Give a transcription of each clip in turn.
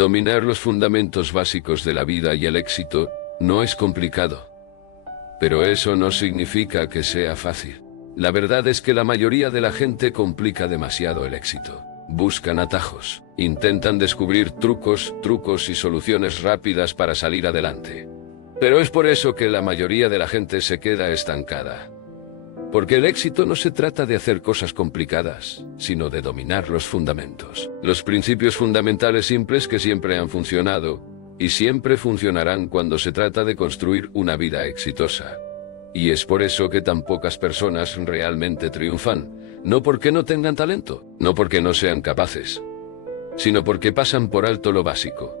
Dominar los fundamentos básicos de la vida y el éxito no es complicado. Pero eso no significa que sea fácil. La verdad es que la mayoría de la gente complica demasiado el éxito. Buscan atajos, intentan descubrir trucos y soluciones rápidas para salir adelante. Pero es por eso que la mayoría de la gente se queda estancada. Porque el éxito no se trata de hacer cosas complicadas, sino de dominar los fundamentos. Los principios fundamentales simples que siempre han funcionado, y siempre funcionarán cuando se trata de construir una vida exitosa. Y es por eso que tan pocas personas realmente triunfan, no porque no tengan talento, no porque no sean capaces, sino porque pasan por alto lo básico.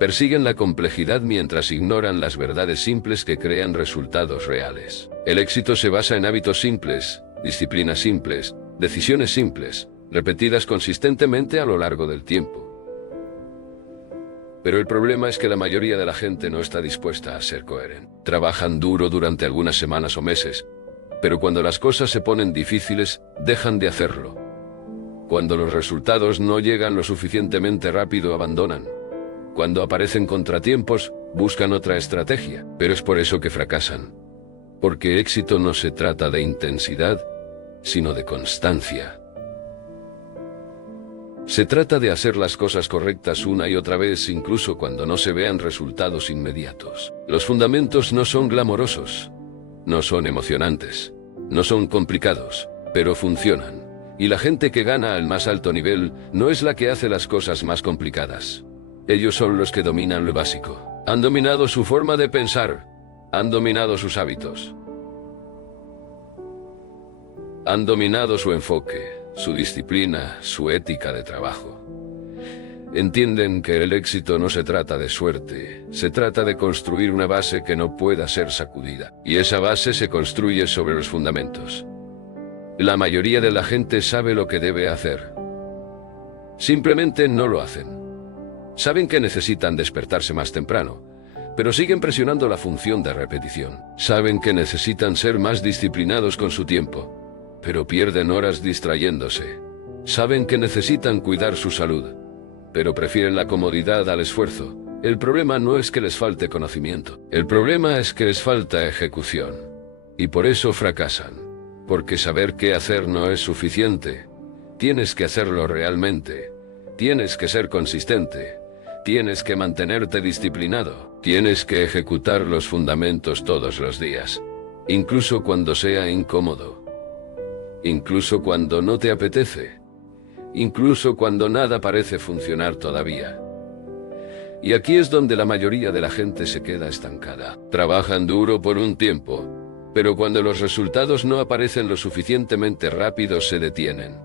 Persiguen la complejidad mientras ignoran las verdades simples que crean resultados reales. El éxito se basa en hábitos simples, disciplinas simples, decisiones simples, repetidas consistentemente a lo largo del tiempo. Pero el problema es que la mayoría de la gente no está dispuesta a ser coherente. Trabajan duro durante algunas semanas o meses, pero cuando las cosas se ponen difíciles, dejan de hacerlo. Cuando los resultados no llegan lo suficientemente rápido, abandonan. Cuando aparecen contratiempos, buscan otra estrategia, pero es por eso que fracasan. Porque éxito no se trata de intensidad, sino de constancia. Se trata de hacer las cosas correctas una y otra vez, incluso cuando no se vean resultados inmediatos. Los fundamentos no son glamorosos, no son emocionantes, no son complicados, pero funcionan. Y la gente que gana al más alto nivel no es la que hace las cosas más complicadas. Ellos son los que dominan lo básico. Han dominado su forma de pensar, han dominado sus hábitos, han dominado su enfoque, su disciplina, su ética de trabajo. Entienden que el éxito no se trata de suerte, se trata de construir una base que no pueda ser sacudida. Y esa base se construye sobre los fundamentos. La mayoría de la gente sabe lo que debe hacer. Simplemente no lo hacen. Saben que necesitan despertarse más temprano, pero siguen presionando la función de repetición. Saben que necesitan ser más disciplinados con su tiempo, pero pierden horas distrayéndose. Saben que necesitan cuidar su salud, pero prefieren la comodidad al esfuerzo. El problema no es que les falte conocimiento, el problema es que les falta ejecución. Y por eso fracasan, porque saber qué hacer no es suficiente. Tienes que hacerlo realmente, tienes que ser consistente, tienes que mantenerte disciplinado, tienes que ejecutar los fundamentos todos los días, incluso cuando sea incómodo, incluso cuando no te apetece, incluso cuando nada parece funcionar todavía. Y aquí es donde la mayoría de la gente se queda estancada. Trabajan duro por un tiempo, pero cuando los resultados no aparecen lo suficientemente rápido se detienen.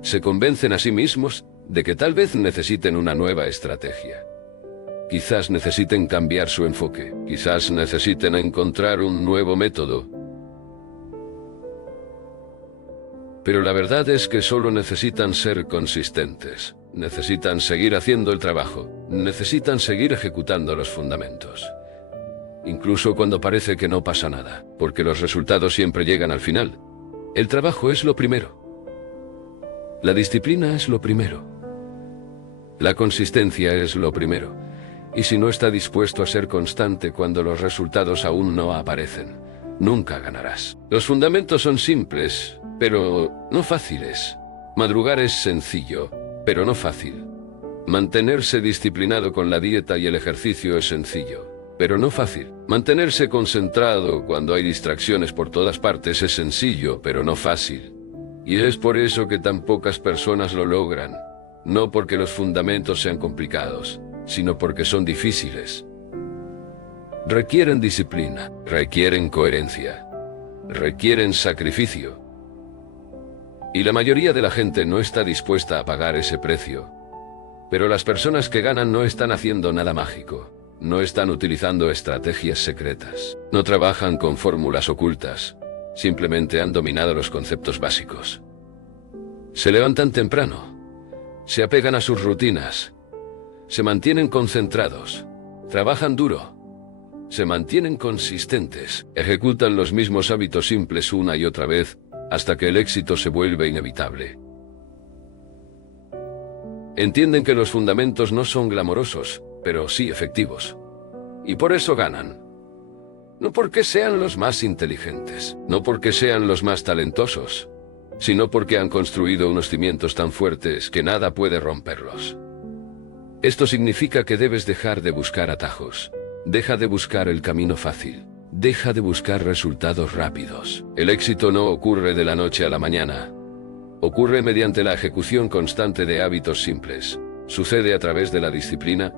Se convencen a sí mismos de que tal vez necesiten una nueva estrategia. Quizás necesiten cambiar su enfoque, quizás necesiten encontrar un nuevo método. Pero la verdad es que solo necesitan ser consistentes, necesitan seguir haciendo el trabajo, necesitan seguir ejecutando los fundamentos. Incluso cuando parece que no pasa nada, porque los resultados siempre llegan al final. El trabajo es lo primero. La disciplina es lo primero. La consistencia es lo primero. Y si no está dispuesto a ser constante cuando los resultados aún no aparecen, nunca ganarás. Los fundamentos son simples, pero no fáciles. Madrugar es sencillo, pero no fácil. Mantenerse disciplinado con la dieta y el ejercicio es sencillo, pero no fácil. Mantenerse concentrado cuando hay distracciones por todas partes es sencillo, pero no fácil. Y es por eso que tan pocas personas lo logran. No porque los fundamentos sean complicados, sino porque son difíciles. Requieren disciplina, requieren coherencia, requieren sacrificio. Y la mayoría de la gente no está dispuesta a pagar ese precio. Pero las personas que ganan no están haciendo nada mágico, no están utilizando estrategias secretas, no trabajan con fórmulas ocultas, simplemente han dominado los conceptos básicos. Se levantan temprano, se apegan a sus rutinas, se mantienen concentrados, trabajan duro, se mantienen consistentes, ejecutan los mismos hábitos simples una y otra vez, hasta que el éxito se vuelve inevitable. Entienden que los fundamentos no son glamorosos, pero sí efectivos. Y por eso ganan. No porque sean los más inteligentes, no porque sean los más talentosos, sino porque han construido unos cimientos tan fuertes que nada puede romperlos. Esto significa que debes dejar de buscar atajos. Deja de buscar el camino fácil. Deja de buscar resultados rápidos. El éxito no ocurre de la noche a la mañana. Ocurre mediante la ejecución constante de hábitos simples. Sucede a través de la disciplina.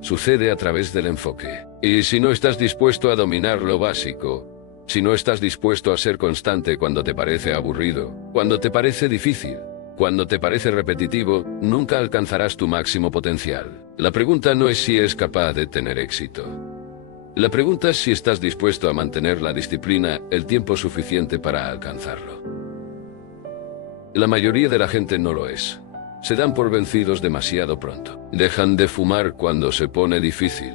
Sucede a través del enfoque. Y si no estás dispuesto a dominar lo básico, si no estás dispuesto a ser constante cuando te parece aburrido, cuando te parece difícil, cuando te parece repetitivo, nunca alcanzarás tu máximo potencial. La pregunta no es si eres capaz de tener éxito. La pregunta es si estás dispuesto a mantener la disciplina el tiempo suficiente para alcanzarlo. La mayoría de la gente no lo es. Se dan por vencidos demasiado pronto. Dejan de fumar cuando se pone difícil.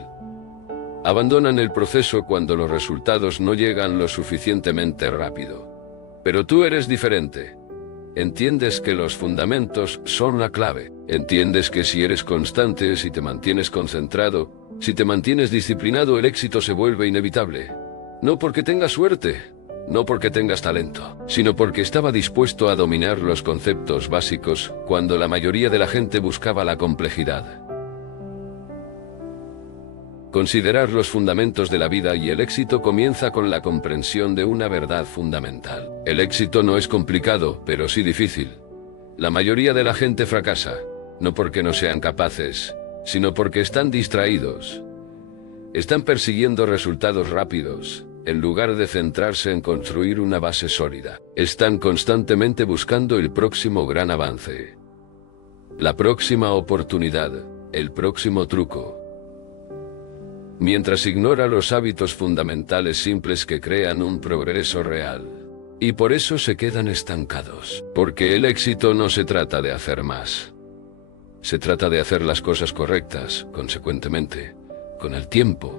Abandonan el proceso cuando los resultados no llegan lo suficientemente rápido. Pero tú eres diferente. Entiendes que los fundamentos son la clave. Entiendes que si eres constante, si te mantienes concentrado, si te mantienes disciplinado, el éxito se vuelve inevitable. No porque tengas suerte, no porque tengas talento, sino porque estaba dispuesto a dominar los conceptos básicos cuando la mayoría de la gente buscaba la complejidad. Considerar los fundamentos de la vida y el éxito comienza con la comprensión de una verdad fundamental. El éxito no es complicado, pero sí difícil. La mayoría de la gente fracasa, no porque no sean capaces, sino porque están distraídos. Están persiguiendo resultados rápidos, en lugar de centrarse en construir una base sólida. Están constantemente buscando el próximo gran avance, la próxima oportunidad, el próximo truco. Mientras ignora los hábitos fundamentales simples que crean un progreso real. Y por eso se quedan estancados. Porque el éxito no se trata de hacer más. Se trata de hacer las cosas correctas, consecuentemente, con el tiempo.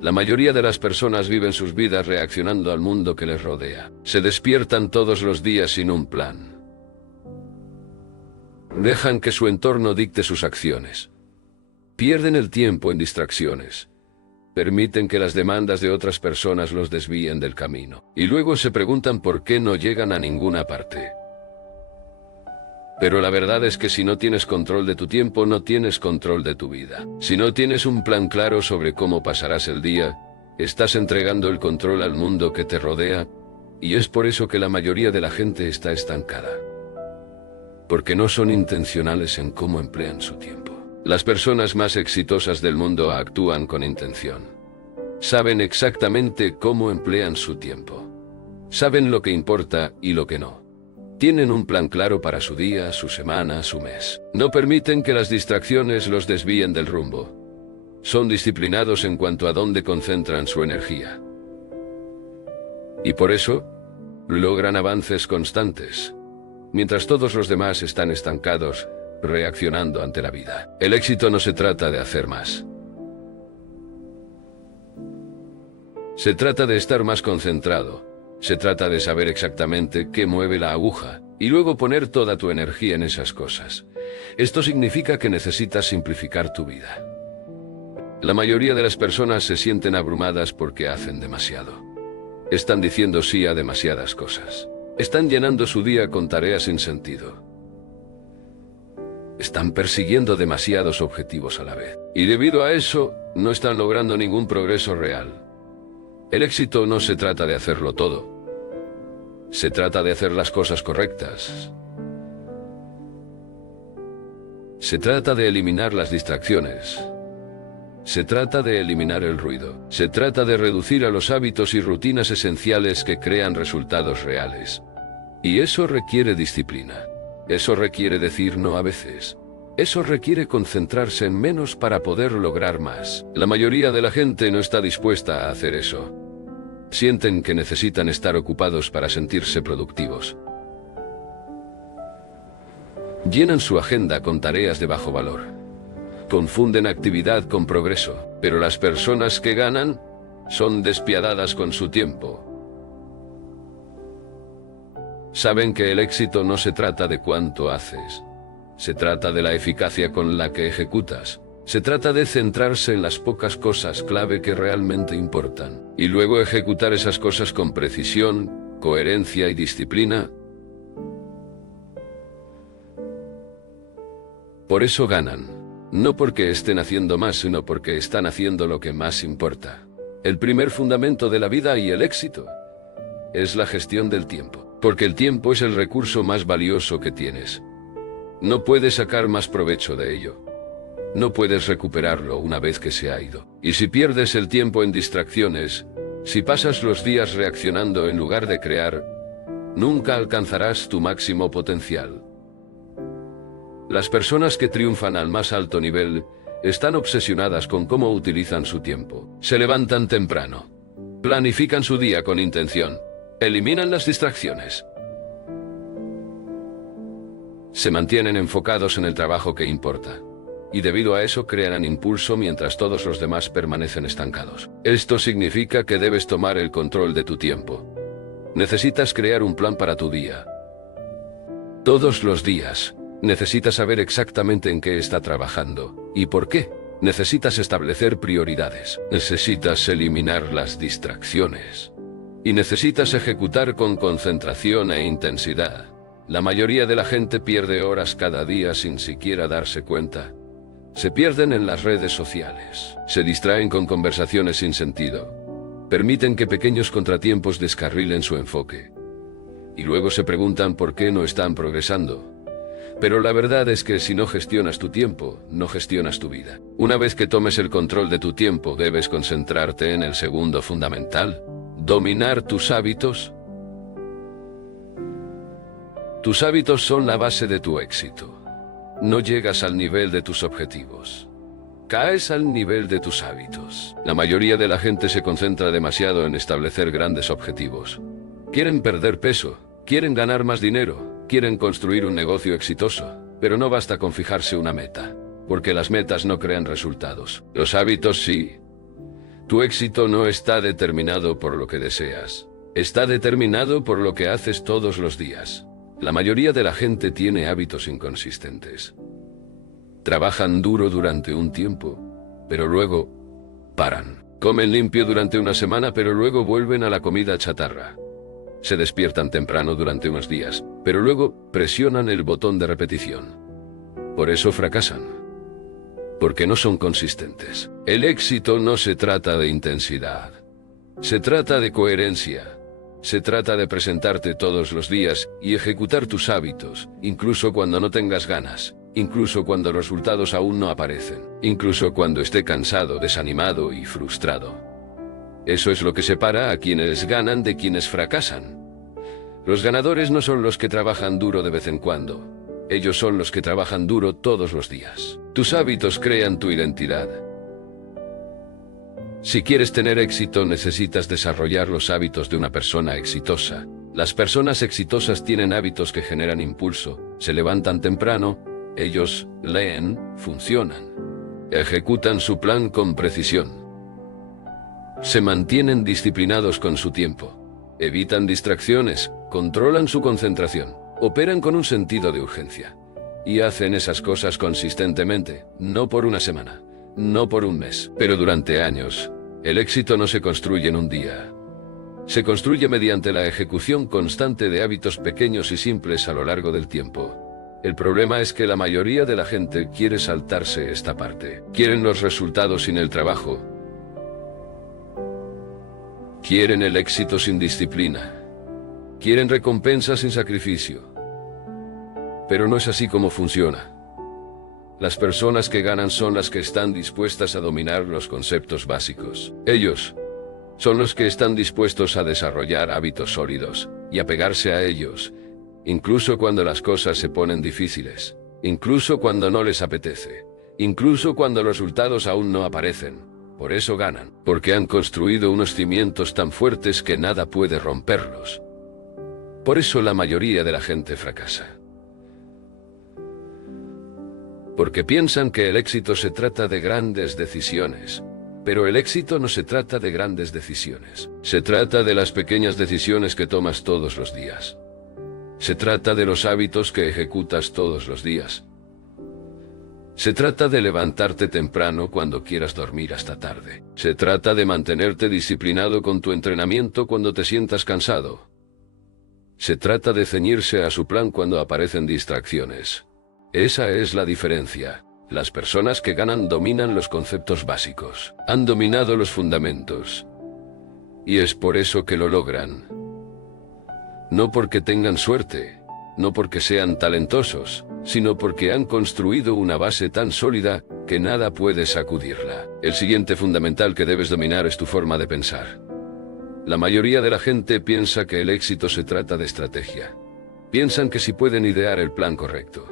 La mayoría de las personas viven sus vidas reaccionando al mundo que les rodea. Se despiertan todos los días sin un plan. Dejan que su entorno dicte sus acciones. Pierden el tiempo en distracciones. Permiten que las demandas de otras personas los desvíen del camino. Y luego se preguntan por qué no llegan a ninguna parte. Pero la verdad es que si no tienes control de tu tiempo, no tienes control de tu vida. Si no tienes un plan claro sobre cómo pasarás el día, estás entregando el control al mundo que te rodea, y es por eso que la mayoría de la gente está estancada. Porque no son intencionales en cómo emplean su tiempo. Las personas más exitosas del mundo actúan con intención. Saben exactamente cómo emplean su tiempo. Saben lo que importa y lo que no. Tienen un plan claro para su día, su semana, su mes. No permiten que las distracciones los desvíen del rumbo. Son disciplinados en cuanto a dónde concentran su energía. Y por eso, logran avances constantes. Mientras todos los demás están estancados, reaccionando ante la vida. El éxito no se trata de hacer más. Se trata de estar más concentrado. Se trata de saber exactamente qué mueve la aguja, y luego poner toda tu energía en esas cosas. Esto significa que necesitas simplificar tu vida. La mayoría de las personas se sienten abrumadas porque hacen demasiado. Están diciendo sí a demasiadas cosas. Están llenando su día con tareas sin sentido. Están persiguiendo demasiados objetivos a la vez. Y debido a eso, no están logrando ningún progreso real. El éxito no se trata de hacerlo todo. Se trata de hacer las cosas correctas. Se trata de eliminar las distracciones. Se trata de eliminar el ruido. Se trata de reducir a los hábitos y rutinas esenciales que crean resultados reales. Y eso requiere disciplina. Eso requiere decir no a veces. Eso requiere concentrarse en menos para poder lograr más. La mayoría de la gente no está dispuesta a hacer eso. Sienten que necesitan estar ocupados para sentirse productivos. Llenan su agenda con tareas de bajo valor. Confunden actividad con progreso, pero las personas que ganan son despiadadas con su tiempo. Saben que el éxito no se trata de cuánto haces, Se trata de la eficacia con la que ejecutas. Se trata de centrarse en las pocas cosas clave que realmente importan, y luego ejecutar esas cosas con precisión, coherencia y disciplina. Por eso ganan. No porque estén haciendo más, sino porque están haciendo lo que más importa. El primer fundamento de la vida y el éxito es la gestión del tiempo, porque el tiempo es el recurso más valioso que tienes. No puedes sacar más provecho de ello. No puedes recuperarlo una vez que se ha ido. Y si pierdes el tiempo en distracciones, si pasas los días reaccionando en lugar de crear, nunca alcanzarás tu máximo potencial. Las personas que triunfan al más alto nivel están obsesionadas con cómo utilizan su tiempo. Se levantan temprano, planifican su día con intención, eliminan las distracciones. Se mantienen enfocados en el trabajo que importa. Y debido a eso crean impulso mientras todos los demás permanecen estancados. Esto significa que debes tomar el control de tu tiempo. Necesitas crear un plan para tu día. Todos los días, necesitas saber exactamente en qué está trabajando y por qué. Necesitas establecer prioridades. Necesitas eliminar las distracciones. Y necesitas ejecutar con concentración e intensidad. La mayoría de la gente pierde horas cada día sin siquiera darse cuenta. Se pierden en las redes sociales. Se distraen con conversaciones sin sentido. Permiten que pequeños contratiempos descarrilen su enfoque. Y luego se preguntan por qué no están progresando. Pero la verdad es que si no gestionas tu tiempo, no gestionas tu vida. Una vez que tomes el control de tu tiempo, debes concentrarte en el segundo fundamental: dominar tus hábitos. Tus hábitos son la base de tu éxito. No llegas al nivel de tus objetivos. Caes al nivel de tus hábitos. La mayoría de la gente se concentra demasiado en establecer grandes objetivos. Quieren perder peso, quieren ganar más dinero, quieren construir un negocio exitoso, pero no basta con fijarse una meta, porque las metas no crean resultados. Los hábitos sí. Tu éxito no está determinado por lo que deseas. Está determinado por lo que haces todos los días. La mayoría de la gente tiene hábitos inconsistentes. Trabajan duro durante un tiempo, pero luego paran. Comen limpio durante una semana, pero luego vuelven a la comida chatarra. Se despiertan temprano durante unos días, pero luego presionan el botón de repetición. Por eso fracasan. Porque no son consistentes. El éxito no se trata de intensidad. Se trata de coherencia. Se trata de presentarte todos los días y ejecutar tus hábitos, incluso cuando no tengas ganas, incluso cuando los resultados aún no aparecen, incluso cuando esté cansado, desanimado y frustrado. Eso es lo que separa a quienes ganan de quienes fracasan. Los ganadores no son los que trabajan duro de vez en cuando. Ellos son los que trabajan duro todos los días. Tus hábitos crean tu identidad. Si quieres tener éxito, necesitas desarrollar los hábitos de una persona exitosa. Las personas exitosas tienen hábitos que generan impulso, se levantan temprano, ellos leen, funcionan, ejecutan su plan con precisión. Se mantienen disciplinados con su tiempo, evitan distracciones, controlan su concentración, operan con un sentido de urgencia. Y hacen esas cosas consistentemente, no por una semana, no por un mes, pero durante años. El éxito no se construye en un día. Se construye mediante la ejecución constante de hábitos pequeños y simples a lo largo del tiempo. El problema es que la mayoría de la gente quiere saltarse esta parte. Quieren los resultados sin el trabajo. Quieren el éxito sin disciplina. Quieren recompensas sin sacrificio. Pero no es así como funciona. Las personas que ganan son las que están dispuestas a dominar los conceptos básicos. Ellos son los que están dispuestos a desarrollar hábitos sólidos y a pegarse a ellos, incluso cuando las cosas se ponen difíciles, incluso cuando no les apetece, incluso cuando los resultados aún no aparecen. Por eso ganan, porque han construido unos cimientos tan fuertes que nada puede romperlos. Por eso la mayoría de la gente fracasa. Porque piensan que el éxito se trata de grandes decisiones. Pero el éxito no se trata de grandes decisiones. Se trata de las pequeñas decisiones que tomas todos los días. Se trata de los hábitos que ejecutas todos los días. Se trata de levantarte temprano cuando quieras dormir hasta tarde. Se trata de mantenerte disciplinado con tu entrenamiento cuando te sientas cansado. Se trata de ceñirse a su plan cuando aparecen distracciones. Esa es la diferencia. Las personas que ganan dominan los conceptos básicos. Han dominado los fundamentos. Y es por eso que lo logran. No porque tengan suerte, no porque sean talentosos, sino porque han construido una base tan sólida que nada puede sacudirla. El siguiente fundamental que debes dominar es tu forma de pensar. La mayoría de la gente piensa que el éxito se trata de estrategia. Piensan que si pueden idear el plan correcto,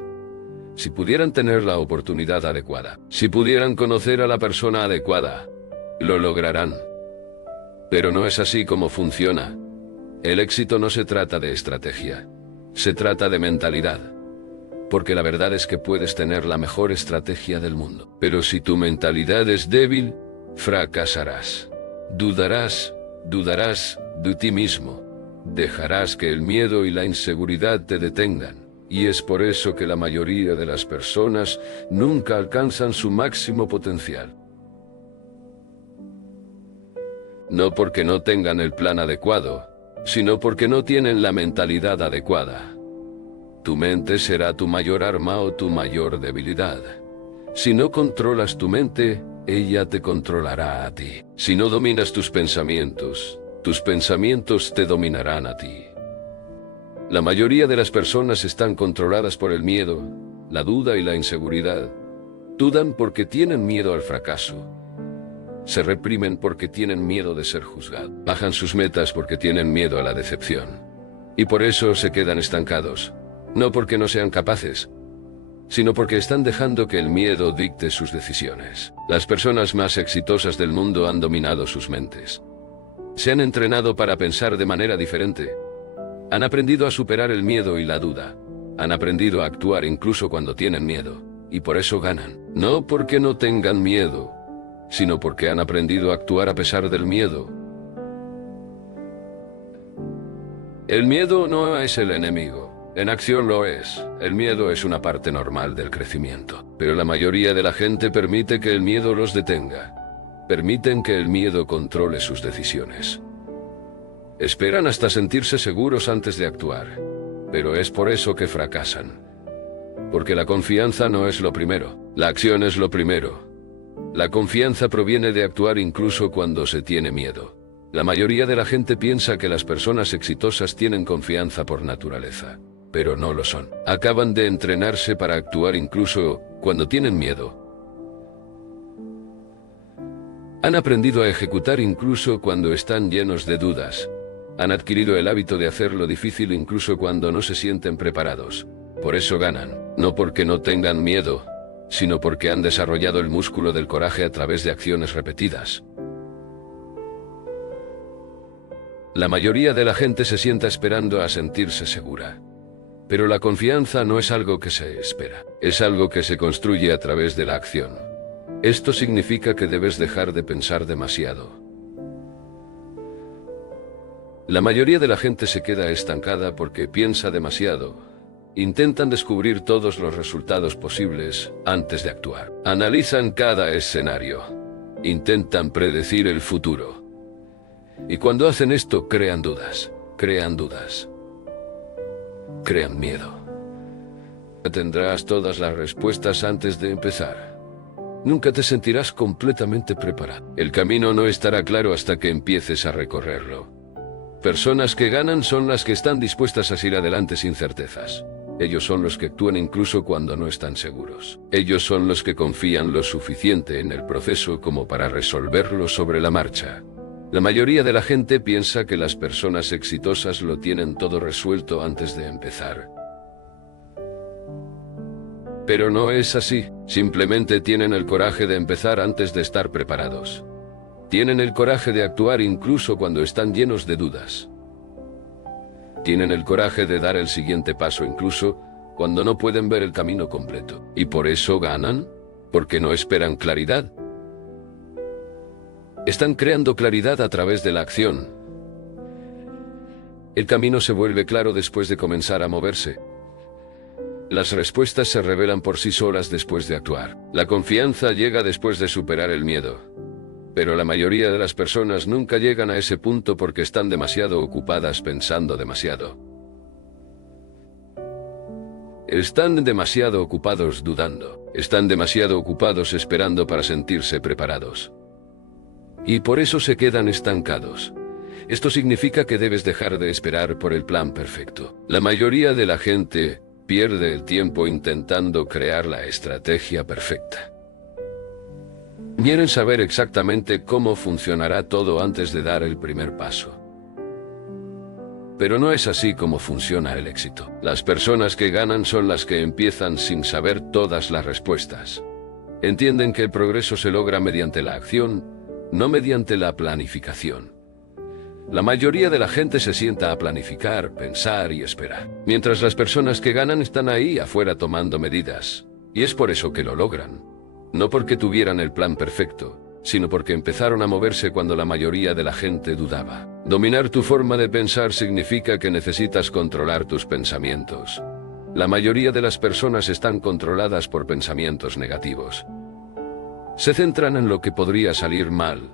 si pudieran tener la oportunidad adecuada, si pudieran conocer a la persona adecuada, lo lograrán. Pero no es así como funciona. El éxito no se trata de estrategia, se trata de mentalidad. Porque la verdad es que puedes tener la mejor estrategia del mundo, pero si tu mentalidad es débil, fracasarás. Dudarás de ti mismo. Dejarás que el miedo y la inseguridad te detengan. Y es por eso que la mayoría de las personas nunca alcanzan su máximo potencial. No porque no tengan el plan adecuado, sino porque no tienen la mentalidad adecuada. Tu mente será tu mayor arma o tu mayor debilidad. Si no controlas tu mente, ella te controlará a ti. Si no dominas tus pensamientos te dominarán a ti. La mayoría de las personas están controladas por el miedo, la duda y la inseguridad. Dudan porque tienen miedo al fracaso. Se reprimen porque tienen miedo de ser juzgados. Bajan sus metas porque tienen miedo a la decepción. Y por eso se quedan estancados. No porque no sean capaces, sino porque están dejando que el miedo dicte sus decisiones. Las personas más exitosas del mundo han dominado sus mentes. Se han entrenado para pensar de manera diferente. Han aprendido a superar el miedo y la duda. Han aprendido a actuar incluso cuando tienen miedo. Y por eso ganan. No porque no tengan miedo, sino porque han aprendido a actuar a pesar del miedo. El miedo no es el enemigo. En acción lo es. El miedo es una parte normal del crecimiento. Pero la mayoría de la gente permite que el miedo los detenga. Permiten que el miedo controle sus decisiones. Esperan hasta sentirse seguros antes de actuar. Pero es por eso que fracasan. Porque la confianza no es lo primero. La acción es lo primero. La confianza proviene de actuar incluso cuando se tiene miedo. La mayoría de la gente piensa que las personas exitosas tienen confianza por naturaleza. Pero no lo son. Acaban de entrenarse para actuar incluso cuando tienen miedo. Han aprendido a ejecutar incluso cuando están llenos de dudas. Han adquirido el hábito de hacer lo difícil incluso cuando no se sienten preparados. Por eso ganan. No porque no tengan miedo, sino porque han desarrollado el músculo del coraje a través de acciones repetidas. La mayoría de la gente se sienta esperando a sentirse segura. Pero la confianza no es algo que se espera, es algo que se construye a través de la acción. Esto significa que debes dejar de pensar demasiado. La mayoría de la gente se queda estancada porque piensa demasiado. Intentan descubrir todos los resultados posibles antes de actuar. Analizan cada escenario. Intentan predecir el futuro. Y cuando hacen esto, crean dudas. Crean miedo. Tendrás todas las respuestas antes de empezar. Nunca te sentirás completamente preparado. El camino no estará claro hasta que empieces a recorrerlo. Personas que ganan son las que están dispuestas a ir adelante sin certezas. Ellos son los que actúan incluso cuando no están seguros. Ellos son los que confían lo suficiente en el proceso como para resolverlo sobre la marcha. La mayoría de la gente piensa que las personas exitosas lo tienen todo resuelto antes de empezar. Pero no es así. Simplemente tienen el coraje de empezar antes de estar preparados. Tienen el coraje de actuar incluso cuando están llenos de dudas. Tienen el coraje de dar el siguiente paso incluso cuando no pueden ver el camino completo. ¿Y por eso ganan? Porque no esperan claridad. Están creando claridad a través de la acción. El camino se vuelve claro después de comenzar a moverse. Las respuestas se revelan por sí solas después de actuar. La confianza llega después de superar el miedo. Pero la mayoría de las personas nunca llegan a ese punto porque están demasiado ocupadas pensando demasiado. Están demasiado ocupados dudando. Están demasiado ocupados esperando para sentirse preparados. Y por eso se quedan estancados. Esto significa que debes dejar de esperar por el plan perfecto. La mayoría de la gente pierde el tiempo intentando crear la estrategia perfecta. Quieren saber exactamente cómo funcionará todo antes de dar el primer paso. Pero no es así como funciona el éxito. Las personas que ganan son las que empiezan sin saber todas las respuestas. Entienden que el progreso se logra mediante la acción, no mediante la planificación. La mayoría de la gente se sienta a planificar, pensar y esperar, mientras las personas que ganan están ahí afuera tomando medidas. Y es por eso que lo logran. No porque tuvieran el plan perfecto, sino porque empezaron a moverse cuando la mayoría de la gente dudaba. Dominar tu forma de pensar significa que necesitas controlar tus pensamientos. La mayoría de las personas están controladas por pensamientos negativos. Se centran en lo que podría salir mal.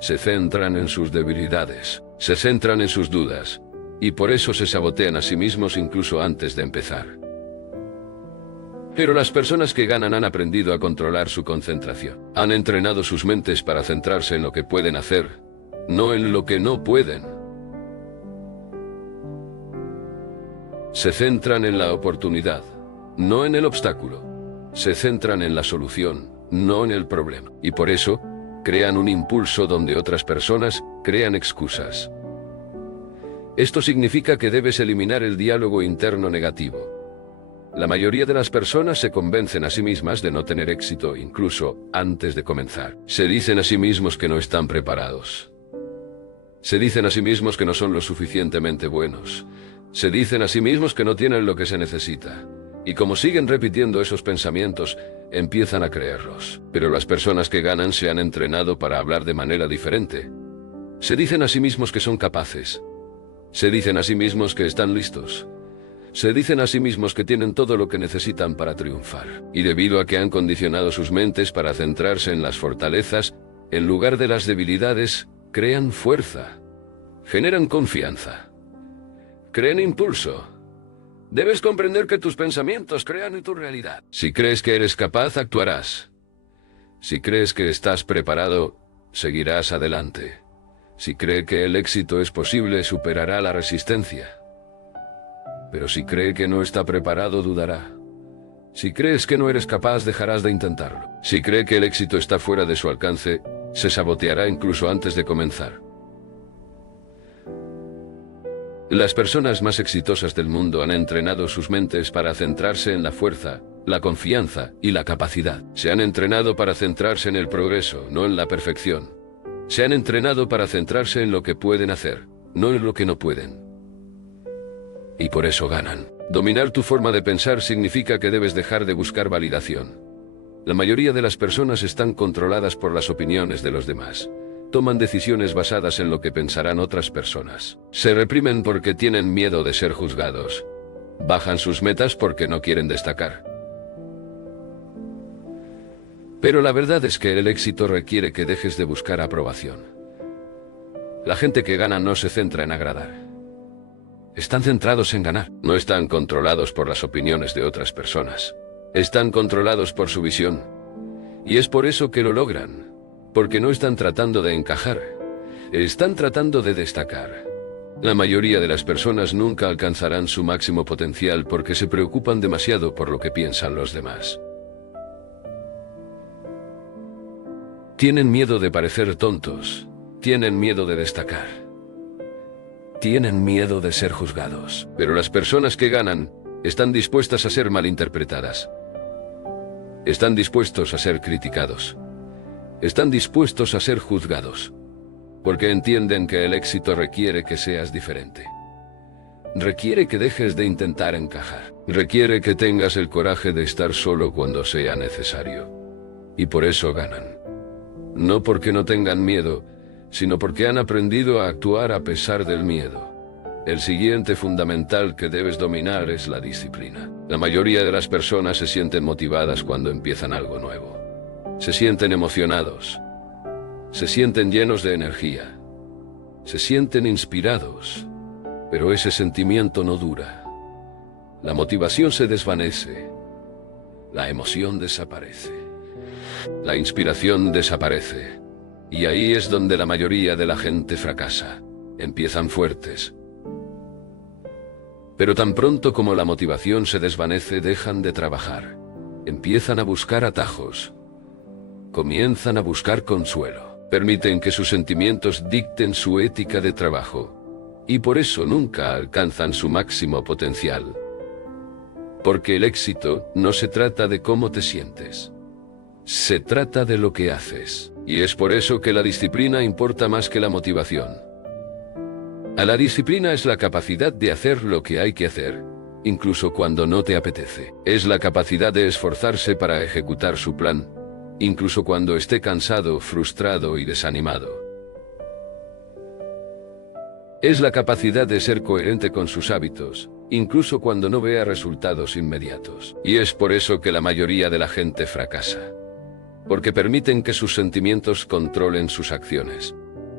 Se centran en sus debilidades. Se centran en sus dudas. Y por eso se sabotean a sí mismos incluso antes de empezar. Pero las personas que ganan han aprendido a controlar su concentración. Han entrenado sus mentes para centrarse en lo que pueden hacer, no en lo que no pueden. Se centran en la oportunidad, no en el obstáculo. Se centran en la solución, no en el problema. Y por eso, crean un impulso donde otras personas crean excusas. Esto significa que debes eliminar el diálogo interno negativo. La mayoría de las personas se convencen a sí mismas de no tener éxito incluso antes de comenzar. Se dicen a sí mismos que no están preparados. Se dicen a sí mismos que no son lo suficientemente buenos. Se dicen a sí mismos que no tienen lo que se necesita. Y como siguen repitiendo esos pensamientos, empiezan a creerlos. Pero las personas que ganan se han entrenado para hablar de manera diferente. Se dicen a sí mismos que son capaces. Se dicen a sí mismos que están listos. Se dicen a sí mismos que tienen todo lo que necesitan para triunfar. Y debido a que han condicionado sus mentes para centrarse en las fortalezas, en lugar de las debilidades, crean fuerza. Generan confianza. Crean impulso. Debes comprender que tus pensamientos crean tu realidad. Si crees que eres capaz, actuarás. Si crees que estás preparado, seguirás adelante. Si cree que el éxito es posible, superará la resistencia. Pero si cree que no está preparado, dudará. Si crees que no eres capaz, dejarás de intentarlo. Si cree que el éxito está fuera de su alcance, se saboteará incluso antes de comenzar. Las personas más exitosas del mundo han entrenado sus mentes para centrarse en la fuerza, la confianza y la capacidad. Se han entrenado para centrarse en el progreso, no en la perfección. Se han entrenado para centrarse en lo que pueden hacer, no en lo que no pueden. Y por eso ganan. Dominar tu forma de pensar significa que debes dejar de buscar validación. La mayoría de las personas están controladas por las opiniones de los demás. Toman decisiones basadas en lo que pensarán otras personas. Se reprimen porque tienen miedo de ser juzgados. Bajan sus metas porque no quieren destacar. Pero la verdad es que el éxito requiere que dejes de buscar aprobación. La gente que gana no se centra en agradar. Están centrados en ganar. No están controlados por las opiniones de otras personas. Están controlados por su visión. Y es por eso que lo logran. Porque no están tratando de encajar. Están tratando de destacar. La mayoría de las personas nunca alcanzarán su máximo potencial porque se preocupan demasiado por lo que piensan los demás. Tienen miedo de parecer tontos. Tienen miedo de destacar. Tienen miedo de ser juzgados. Pero las personas que ganan están dispuestas a ser malinterpretadas. Están dispuestos a ser criticados. Están dispuestos a ser juzgados. Porque entienden que el éxito requiere que seas diferente. Requiere que dejes de intentar encajar. Requiere que tengas el coraje de estar solo cuando sea necesario. Y por eso ganan. No porque no tengan miedo, sino porque han aprendido a actuar a pesar del miedo. El siguiente fundamental que debes dominar es la disciplina. La mayoría de las personas se sienten motivadas cuando empiezan algo nuevo. Se sienten emocionados. Se sienten llenos de energía. Se sienten inspirados. Pero ese sentimiento no dura. La motivación se desvanece. La emoción desaparece. La inspiración desaparece. Y ahí es donde la mayoría de la gente fracasa. Empiezan fuertes. Pero tan pronto como la motivación se desvanece, dejan de trabajar. Empiezan a buscar atajos. Comienzan a buscar consuelo. Permiten que sus sentimientos dicten su ética de trabajo. Y por eso nunca alcanzan su máximo potencial. Porque el éxito no se trata de cómo te sientes. Se trata de lo que haces. Y es por eso que la disciplina importa más que la motivación. A la disciplina es la capacidad de hacer lo que hay que hacer, incluso cuando no te apetece. Es la capacidad de esforzarse para ejecutar su plan, incluso cuando esté cansado, frustrado y desanimado. Es la capacidad de ser coherente con sus hábitos, incluso cuando no vea resultados inmediatos. Y es por eso que la mayoría de la gente fracasa. Porque permiten que sus sentimientos controlen sus acciones.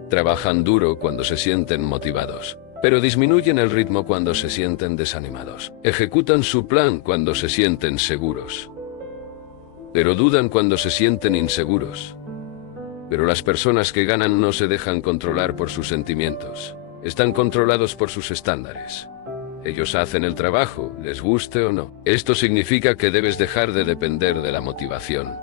Trabajan duro cuando se sienten motivados, pero disminuyen el ritmo cuando se sienten desanimados. Ejecutan su plan cuando se sienten seguros, pero dudan cuando se sienten inseguros. Pero las personas que ganan no se dejan controlar por sus sentimientos. Están controlados por sus estándares. Ellos hacen el trabajo, les guste o no. Esto significa que debes dejar de depender de la motivación.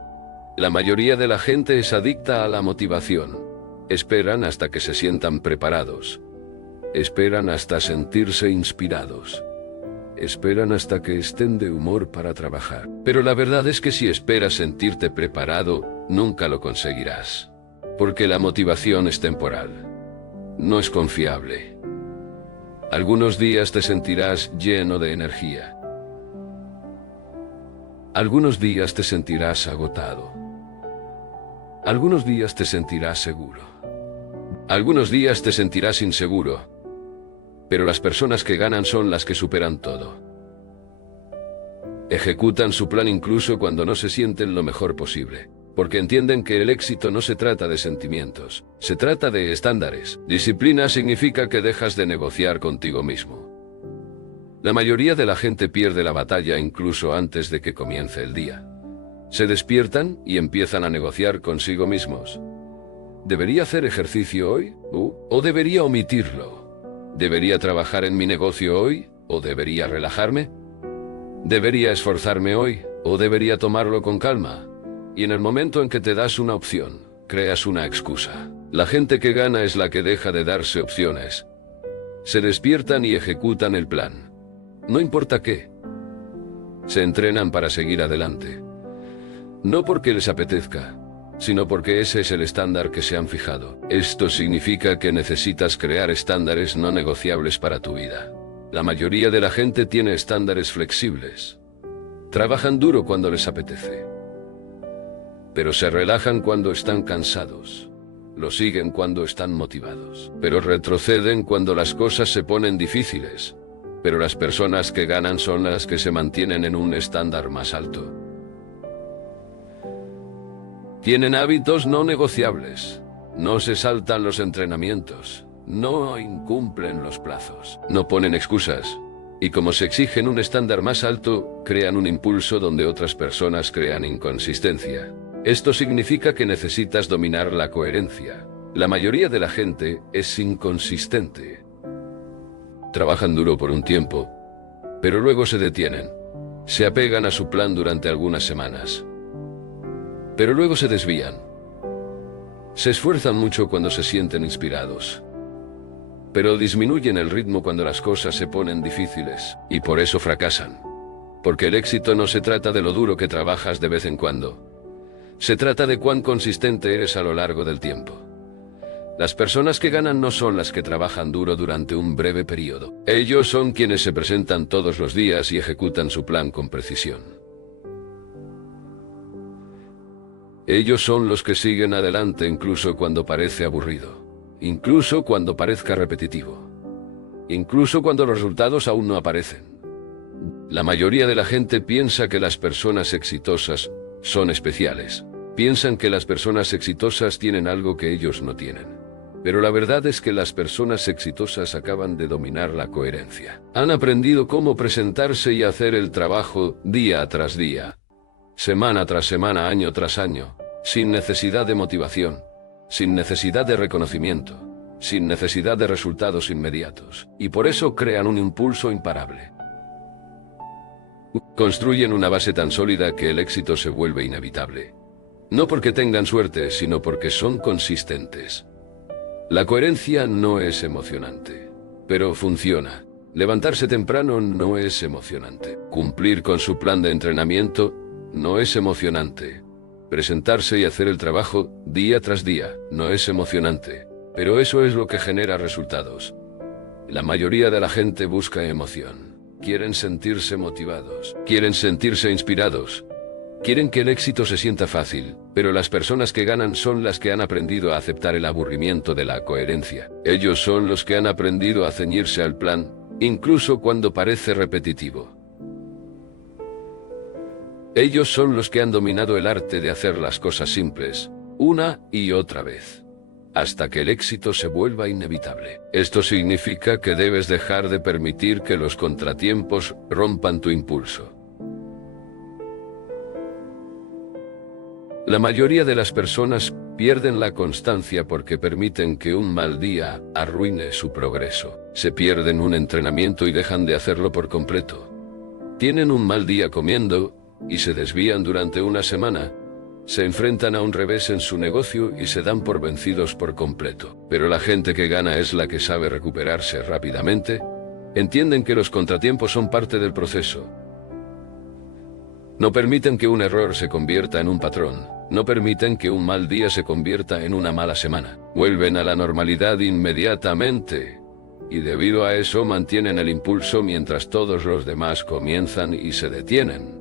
La mayoría de la gente es adicta a la motivación. Esperan hasta que se sientan preparados. Esperan hasta sentirse inspirados. Esperan hasta que estén de humor para trabajar. Pero la verdad es que si esperas sentirte preparado, nunca lo conseguirás. Porque la motivación es temporal. No es confiable. Algunos días te sentirás lleno de energía. Algunos días te sentirás agotado. Algunos días te sentirás seguro. Algunos días te sentirás inseguro. Pero las personas que ganan son las que superan todo. Ejecutan su plan incluso cuando no se sienten lo mejor posible. Porque entienden que el éxito no se trata de sentimientos, se trata de estándares. Disciplina significa que dejas de negociar contigo mismo. La mayoría de la gente pierde la batalla incluso antes de que comience el día. Se despiertan y empiezan a negociar consigo mismos. ¿Debería hacer ejercicio hoy? ¿O debería omitirlo? ¿Debería trabajar en mi negocio hoy? ¿O debería relajarme? ¿Debería esforzarme hoy? ¿O debería tomarlo con calma? Y en el momento en que te das una opción, creas una excusa. La gente que gana es la que deja de darse opciones. Se despiertan y ejecutan el plan. No importa qué. Se entrenan para seguir adelante. No porque les apetezca, sino porque ese es el estándar que se han fijado. Esto significa que necesitas crear estándares no negociables para tu vida. La mayoría de la gente tiene estándares flexibles. Trabajan duro cuando les apetece, pero se relajan cuando están cansados. Lo siguen cuando están motivados, pero retroceden cuando las cosas se ponen difíciles. Pero las personas que ganan son las que se mantienen en un estándar más alto. Tienen hábitos no negociables. No se saltan los entrenamientos. No incumplen los plazos. No ponen excusas. Y como se exigen un estándar más alto, crean un impulso donde otras personas crean inconsistencia. Esto significa que necesitas dominar la coherencia. La mayoría de la gente es inconsistente. Trabajan duro por un tiempo, pero luego se detienen. Se apegan a su plan durante algunas semanas, pero luego se desvían. Se esfuerzan mucho cuando se sienten inspirados, pero disminuyen el ritmo cuando las cosas se ponen difíciles, y por eso fracasan. Porque el éxito no se trata de lo duro que trabajas de vez en cuando. Se trata de cuán consistente eres a lo largo del tiempo. Las personas que ganan no son las que trabajan duro durante un breve periodo. Ellos son quienes se presentan todos los días y ejecutan su plan con precisión. Ellos son los que siguen adelante incluso cuando parece aburrido, incluso cuando parezca repetitivo, incluso cuando los resultados aún no aparecen. La mayoría de la gente piensa que las personas exitosas son especiales. Piensan que las personas exitosas tienen algo que ellos no tienen. Pero la verdad es que las personas exitosas acaban de dominar la coherencia. Han aprendido cómo presentarse y hacer el trabajo día tras día, semana tras semana, año tras año, sin necesidad de motivación, sin necesidad de reconocimiento, sin necesidad de resultados inmediatos. Y por eso crean un impulso imparable. Construyen una base tan sólida que el éxito se vuelve inevitable. No porque tengan suerte, sino porque son consistentes. La coherencia no es emocionante, pero funciona. Levantarse temprano no es emocionante. Cumplir con su plan de entrenamiento no es emocionante. Presentarse y hacer el trabajo día tras día no es emocionante, pero eso es lo que genera resultados. La mayoría de la gente busca emoción. Quieren sentirse motivados, quieren sentirse inspirados. Quieren que el éxito se sienta fácil, pero las personas que ganan son las que han aprendido a aceptar el aburrimiento de la coherencia. Ellos son los que han aprendido a ceñirse al plan, incluso cuando parece repetitivo. Ellos son los que han dominado el arte de hacer las cosas simples, una y otra vez, hasta que el éxito se vuelva inevitable. Esto significa que debes dejar de permitir que los contratiempos rompan tu impulso. La mayoría de las personas pierden la constancia porque permiten que un mal día arruine su progreso. Se pierden un entrenamiento y dejan de hacerlo por completo. Tienen un mal día comiendo y se desvían durante una semana. Se enfrentan a un revés en su negocio y se dan por vencidos por completo. Pero la gente que gana es la que sabe recuperarse rápidamente. Entienden que los contratiempos son parte del proceso. No permiten que un error se convierta en un patrón. No permiten que un mal día se convierta en una mala semana. Vuelven a la normalidad inmediatamente. Y debido a eso mantienen el impulso mientras todos los demás comienzan y se detienen.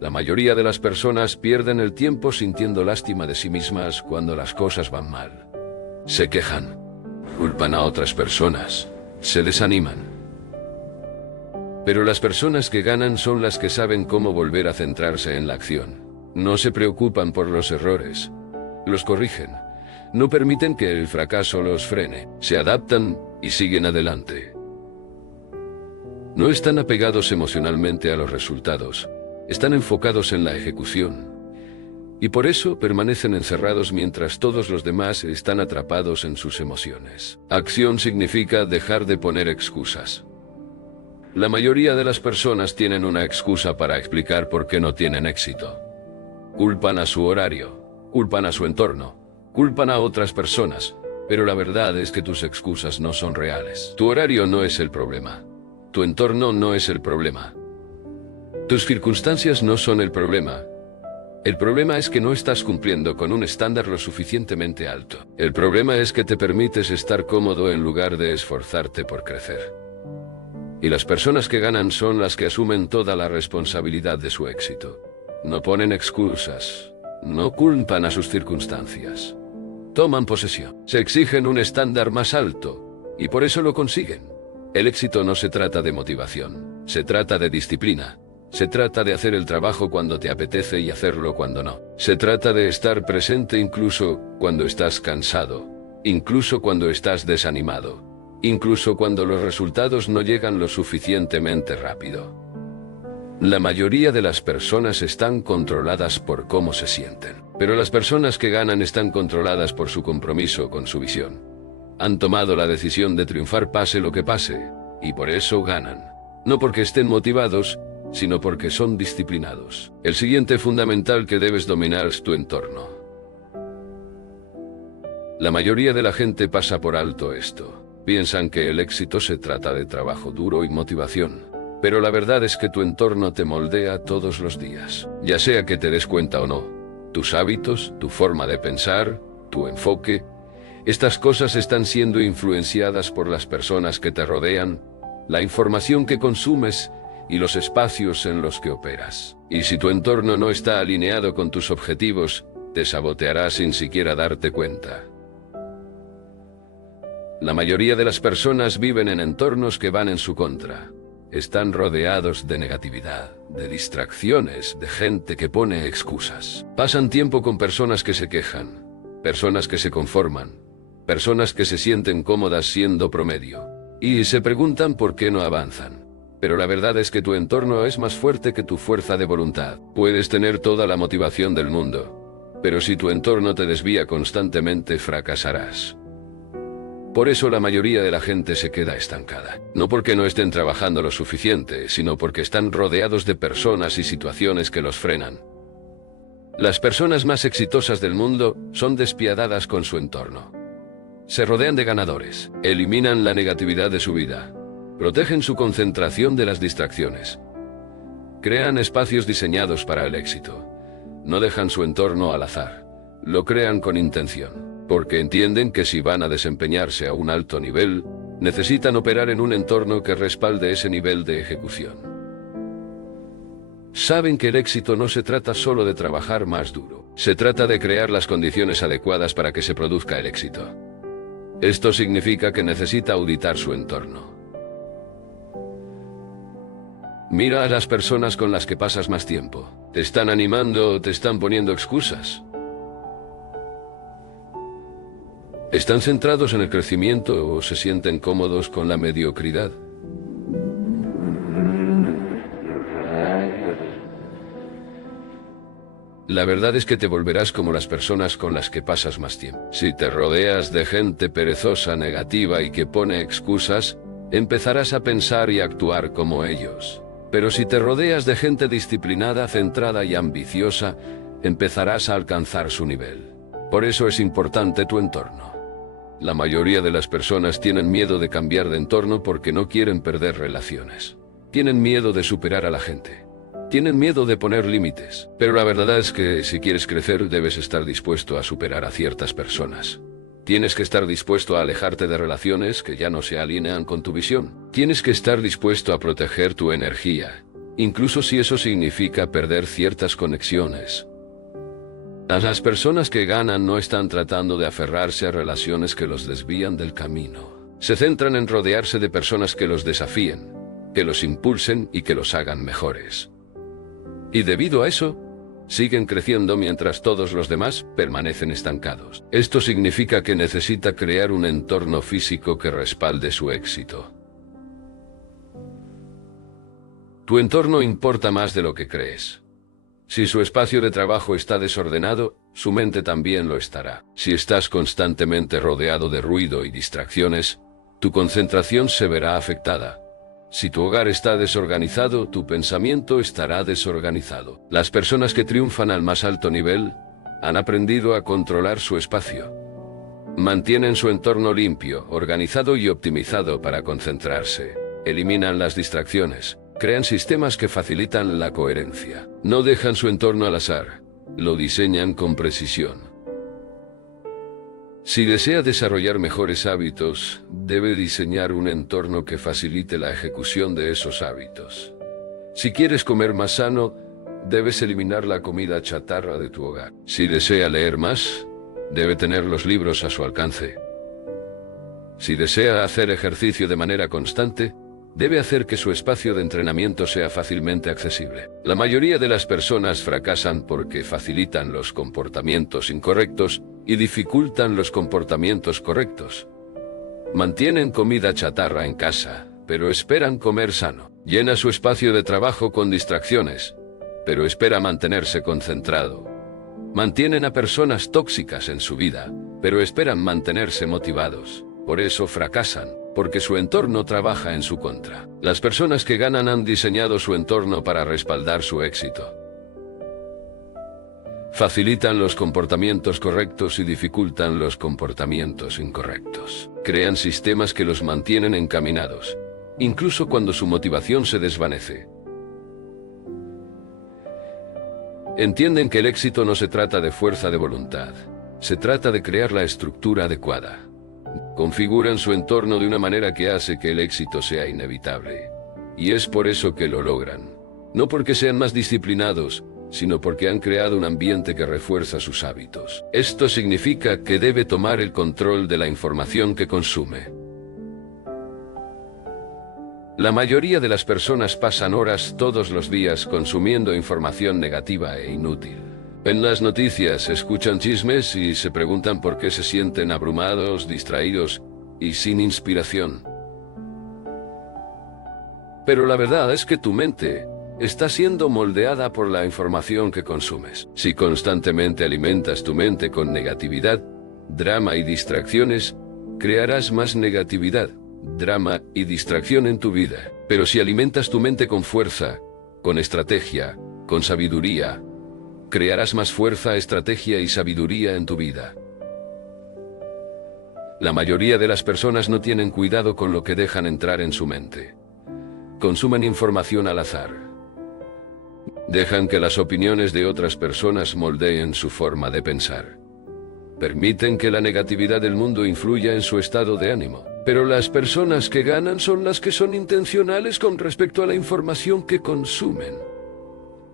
La mayoría de las personas pierden el tiempo sintiendo lástima de sí mismas cuando las cosas van mal. Se quejan, culpan a otras personas, se desaniman. Pero las personas que ganan son las que saben cómo volver a centrarse en la acción. No se preocupan por los errores, los corrigen. No permiten que el fracaso los frene, se adaptan y siguen adelante. No están apegados emocionalmente a los resultados, están enfocados en la ejecución. Y por eso permanecen encerrados mientras todos los demás están atrapados en sus emociones. Acción significa dejar de poner excusas. La mayoría de las personas tienen una excusa para explicar por qué no tienen éxito. Culpan a su horario, culpan a su entorno, culpan a otras personas, pero la verdad es que tus excusas no son reales. Tu horario no es el problema. Tu entorno no es el problema. Tus circunstancias no son el problema. El problema es que no estás cumpliendo con un estándar lo suficientemente alto. El problema es que te permites estar cómodo en lugar de esforzarte por crecer. Y las personas que ganan son las que asumen toda la responsabilidad de su éxito. No ponen excusas, no culpan a sus circunstancias. Toman posesión, se exigen un estándar más alto, y por eso lo consiguen. El éxito no se trata de motivación, se trata de disciplina. Se trata de hacer el trabajo cuando te apetece y hacerlo cuando no. Se trata de estar presente incluso cuando estás cansado, incluso cuando estás desanimado, incluso cuando los resultados no llegan lo suficientemente rápido. La mayoría de las personas están controladas por cómo se sienten, pero las personas que ganan están controladas por su compromiso con su visión. Han tomado la decisión de triunfar pase lo que pase, y por eso ganan. No porque estén motivados, sino porque son disciplinados. El siguiente fundamental que debes dominar es tu entorno. La mayoría de la gente pasa por alto esto. Piensan que el éxito se trata de trabajo duro y motivación. Pero la verdad es que tu entorno te moldea todos los días. Ya sea que te des cuenta o no. Tus hábitos, tu forma de pensar, tu enfoque. Estas cosas están siendo influenciadas por las personas que te rodean, la información que consumes y los espacios en los que operas. Y si tu entorno no está alineado con tus objetivos, te saboteará sin siquiera darte cuenta. La mayoría de las personas viven en entornos que van en su contra. Están rodeados de negatividad, de distracciones, de gente que pone excusas. Pasan tiempo con personas que se quejan, personas que se conforman, personas que se sienten cómodas siendo promedio, y se preguntan por qué no avanzan. Pero la verdad es que tu entorno es más fuerte que tu fuerza de voluntad. Puedes tener toda la motivación del mundo, pero si tu entorno te desvía constantemente, fracasarás. Por eso la mayoría de la gente se queda estancada. No porque no estén trabajando lo suficiente, sino porque están rodeados de personas y situaciones que los frenan. Las personas más exitosas del mundo son despiadadas con su entorno. Se rodean de ganadores, eliminan la negatividad de su vida, protegen su concentración de las distracciones, crean espacios diseñados para el éxito, no dejan su entorno al azar, lo crean con intención. Porque entienden que si van a desempeñarse a un alto nivel, necesitan operar en un entorno que respalde ese nivel de ejecución. Saben que el éxito no se trata solo de trabajar más duro, se trata de crear las condiciones adecuadas para que se produzca el éxito. Esto significa que necesita auditar su entorno. Mira a las personas con las que pasas más tiempo. ¿Te están animando o te están poniendo excusas? ¿Están centrados en el crecimiento o se sienten cómodos con la mediocridad? La verdad es que te volverás como las personas con las que pasas más tiempo. Si te rodeas de gente perezosa, negativa y que pone excusas, empezarás a pensar y actuar como ellos. Pero si te rodeas de gente disciplinada, centrada y ambiciosa, empezarás a alcanzar su nivel. Por eso es importante tu entorno. La mayoría de las personas tienen miedo de cambiar de entorno porque no quieren perder relaciones. Tienen miedo de superar a la gente. Tienen miedo de poner límites. Pero la verdad es que si quieres crecer debes estar dispuesto a superar a ciertas personas. Tienes que estar dispuesto a alejarte de relaciones que ya no se alinean con tu visión. Tienes que estar dispuesto a proteger tu energía, incluso si eso significa perder ciertas conexiones. Las personas que ganan no están tratando de aferrarse a relaciones que los desvían del camino. Se centran en rodearse de personas que los desafíen, que los impulsen y que los hagan mejores. Y debido a eso, siguen creciendo mientras todos los demás permanecen estancados. Esto significa que necesita crear un entorno físico que respalde su éxito. Tu entorno importa más de lo que crees. Si su espacio de trabajo está desordenado, su mente también lo estará. Si estás constantemente rodeado de ruido y distracciones, tu concentración se verá afectada. Si tu hogar está desorganizado, tu pensamiento estará desorganizado. Las personas que triunfan al más alto nivel han aprendido a controlar su espacio. Mantienen su entorno limpio, organizado y optimizado para concentrarse. Eliminan las distracciones. Crean sistemas que facilitan la coherencia. No dejan su entorno al azar, lo diseñan con precisión. Si desea desarrollar mejores hábitos, debe diseñar un entorno que facilite la ejecución de esos hábitos. Si quieres comer más sano, debes eliminar la comida chatarra de tu hogar. Si desea leer más, debe tener los libros a su alcance. Si desea hacer ejercicio de manera constante, debe hacer que su espacio de entrenamiento sea fácilmente accesible. La mayoría de las personas fracasan porque facilitan los comportamientos incorrectos y dificultan los comportamientos correctos. Mantienen comida chatarra en casa, pero esperan comer sano. Llena su espacio de trabajo con distracciones, pero espera mantenerse concentrado. Mantienen a personas tóxicas en su vida, pero esperan mantenerse motivados. Por eso fracasan, porque su entorno trabaja en su contra. Las personas que ganan han diseñado su entorno para respaldar su éxito. Facilitan los comportamientos correctos y dificultan los comportamientos incorrectos. Crean sistemas que los mantienen encaminados, incluso cuando su motivación se desvanece. Entienden que el éxito no se trata de fuerza de voluntad, se trata de crear la estructura adecuada. Configuran su entorno de una manera que hace que el éxito sea inevitable. Y es por eso que lo logran. No porque sean más disciplinados, sino porque han creado un ambiente que refuerza sus hábitos. Esto significa que debe tomar el control de la información que consume. La mayoría de las personas pasan horas todos los días consumiendo información negativa e inútil. En las noticias escuchan chismes y se preguntan por qué se sienten abrumados, distraídos y sin inspiración. Pero la verdad es que tu mente está siendo moldeada por la información que consumes. Si constantemente alimentas tu mente con negatividad, drama y distracciones, crearás más negatividad, drama y distracción en tu vida. Pero si alimentas tu mente con fuerza, con estrategia, con sabiduría, crearás más fuerza, estrategia y sabiduría en tu vida. La mayoría de las personas no tienen cuidado con lo que dejan entrar en su mente. Consumen información al azar. Dejan que las opiniones de otras personas moldeen su forma de pensar. Permiten que la negatividad del mundo influya en su estado de ánimo. Pero las personas que ganan son las que son intencionales con respecto a la información que consumen.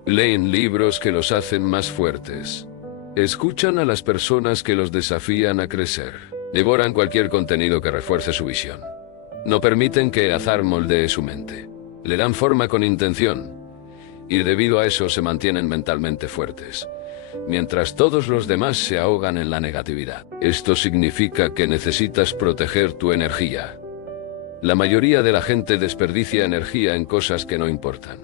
Leen libros que los hacen más fuertes. Escuchan a las personas que los desafían a crecer. Devoran cualquier contenido que refuerce su visión. No permiten que el azar moldee su mente. Le dan forma con intención. Y debido a eso se mantienen mentalmente fuertes, mientras todos los demás se ahogan en la negatividad. Esto significa que necesitas proteger tu energía. La mayoría de la gente desperdicia energía en cosas que no importan.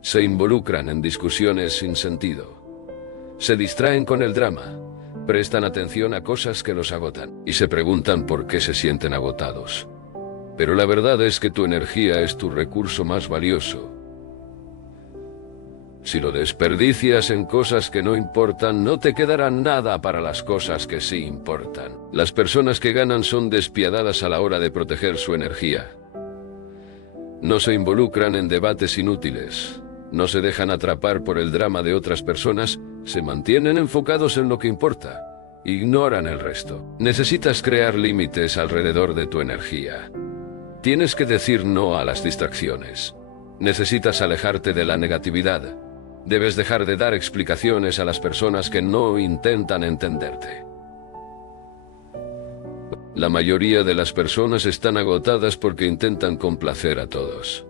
Se involucran en discusiones sin sentido. Se distraen con el drama. Prestan atención a cosas que los agotan. Y se preguntan por qué se sienten agotados. Pero la verdad es que tu energía es tu recurso más valioso. Si lo desperdicias en cosas que no importan, no te quedará nada para las cosas que sí importan. Las personas que ganan son despiadadas a la hora de proteger su energía. No se involucran en debates inútiles. No se dejan atrapar por el drama de otras personas. Se mantienen enfocados en lo que importa. Ignoran el resto. Necesitas crear límites alrededor de tu energía. Tienes que decir no a las distracciones. Necesitas alejarte de la negatividad. Debes dejar de dar explicaciones a las personas que no intentan entenderte. La mayoría de las personas están agotadas porque intentan complacer a todos.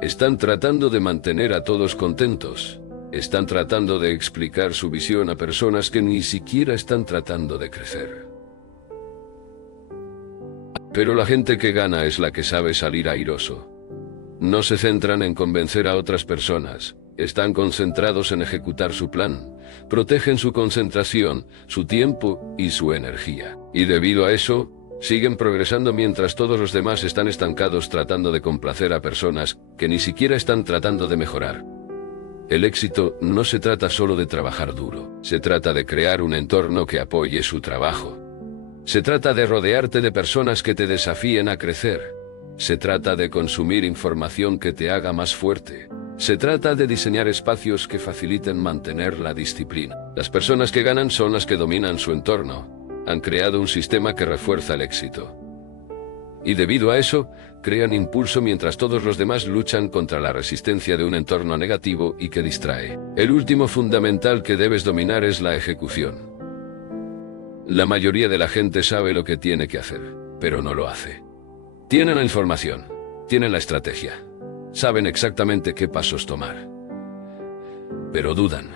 Están tratando de mantener a todos contentos. Están tratando de explicar su visión a personas que ni siquiera están tratando de crecer. Pero la gente que gana es la que sabe salir airoso. No se centran en convencer a otras personas. Están concentrados en ejecutar su plan. Protegen su concentración, su tiempo y su energía. Y debido a eso, siguen progresando mientras todos los demás están estancados tratando de complacer a personas que ni siquiera están tratando de mejorar. El éxito no se trata solo de trabajar duro. Se trata de crear un entorno que apoye su trabajo. Se trata de rodearte de personas que te desafíen a crecer. Se trata de consumir información que te haga más fuerte. Se trata de diseñar espacios que faciliten mantener la disciplina. Las personas que ganan son las que dominan su entorno. Han creado un sistema que refuerza el éxito. Y debido a eso, crean impulso mientras todos los demás luchan contra la resistencia de un entorno negativo y que distrae. El último fundamental que debes dominar es la ejecución. La mayoría de la gente sabe lo que tiene que hacer, pero no lo hace. Tienen la información, tienen la estrategia, saben exactamente qué pasos tomar. Pero dudan,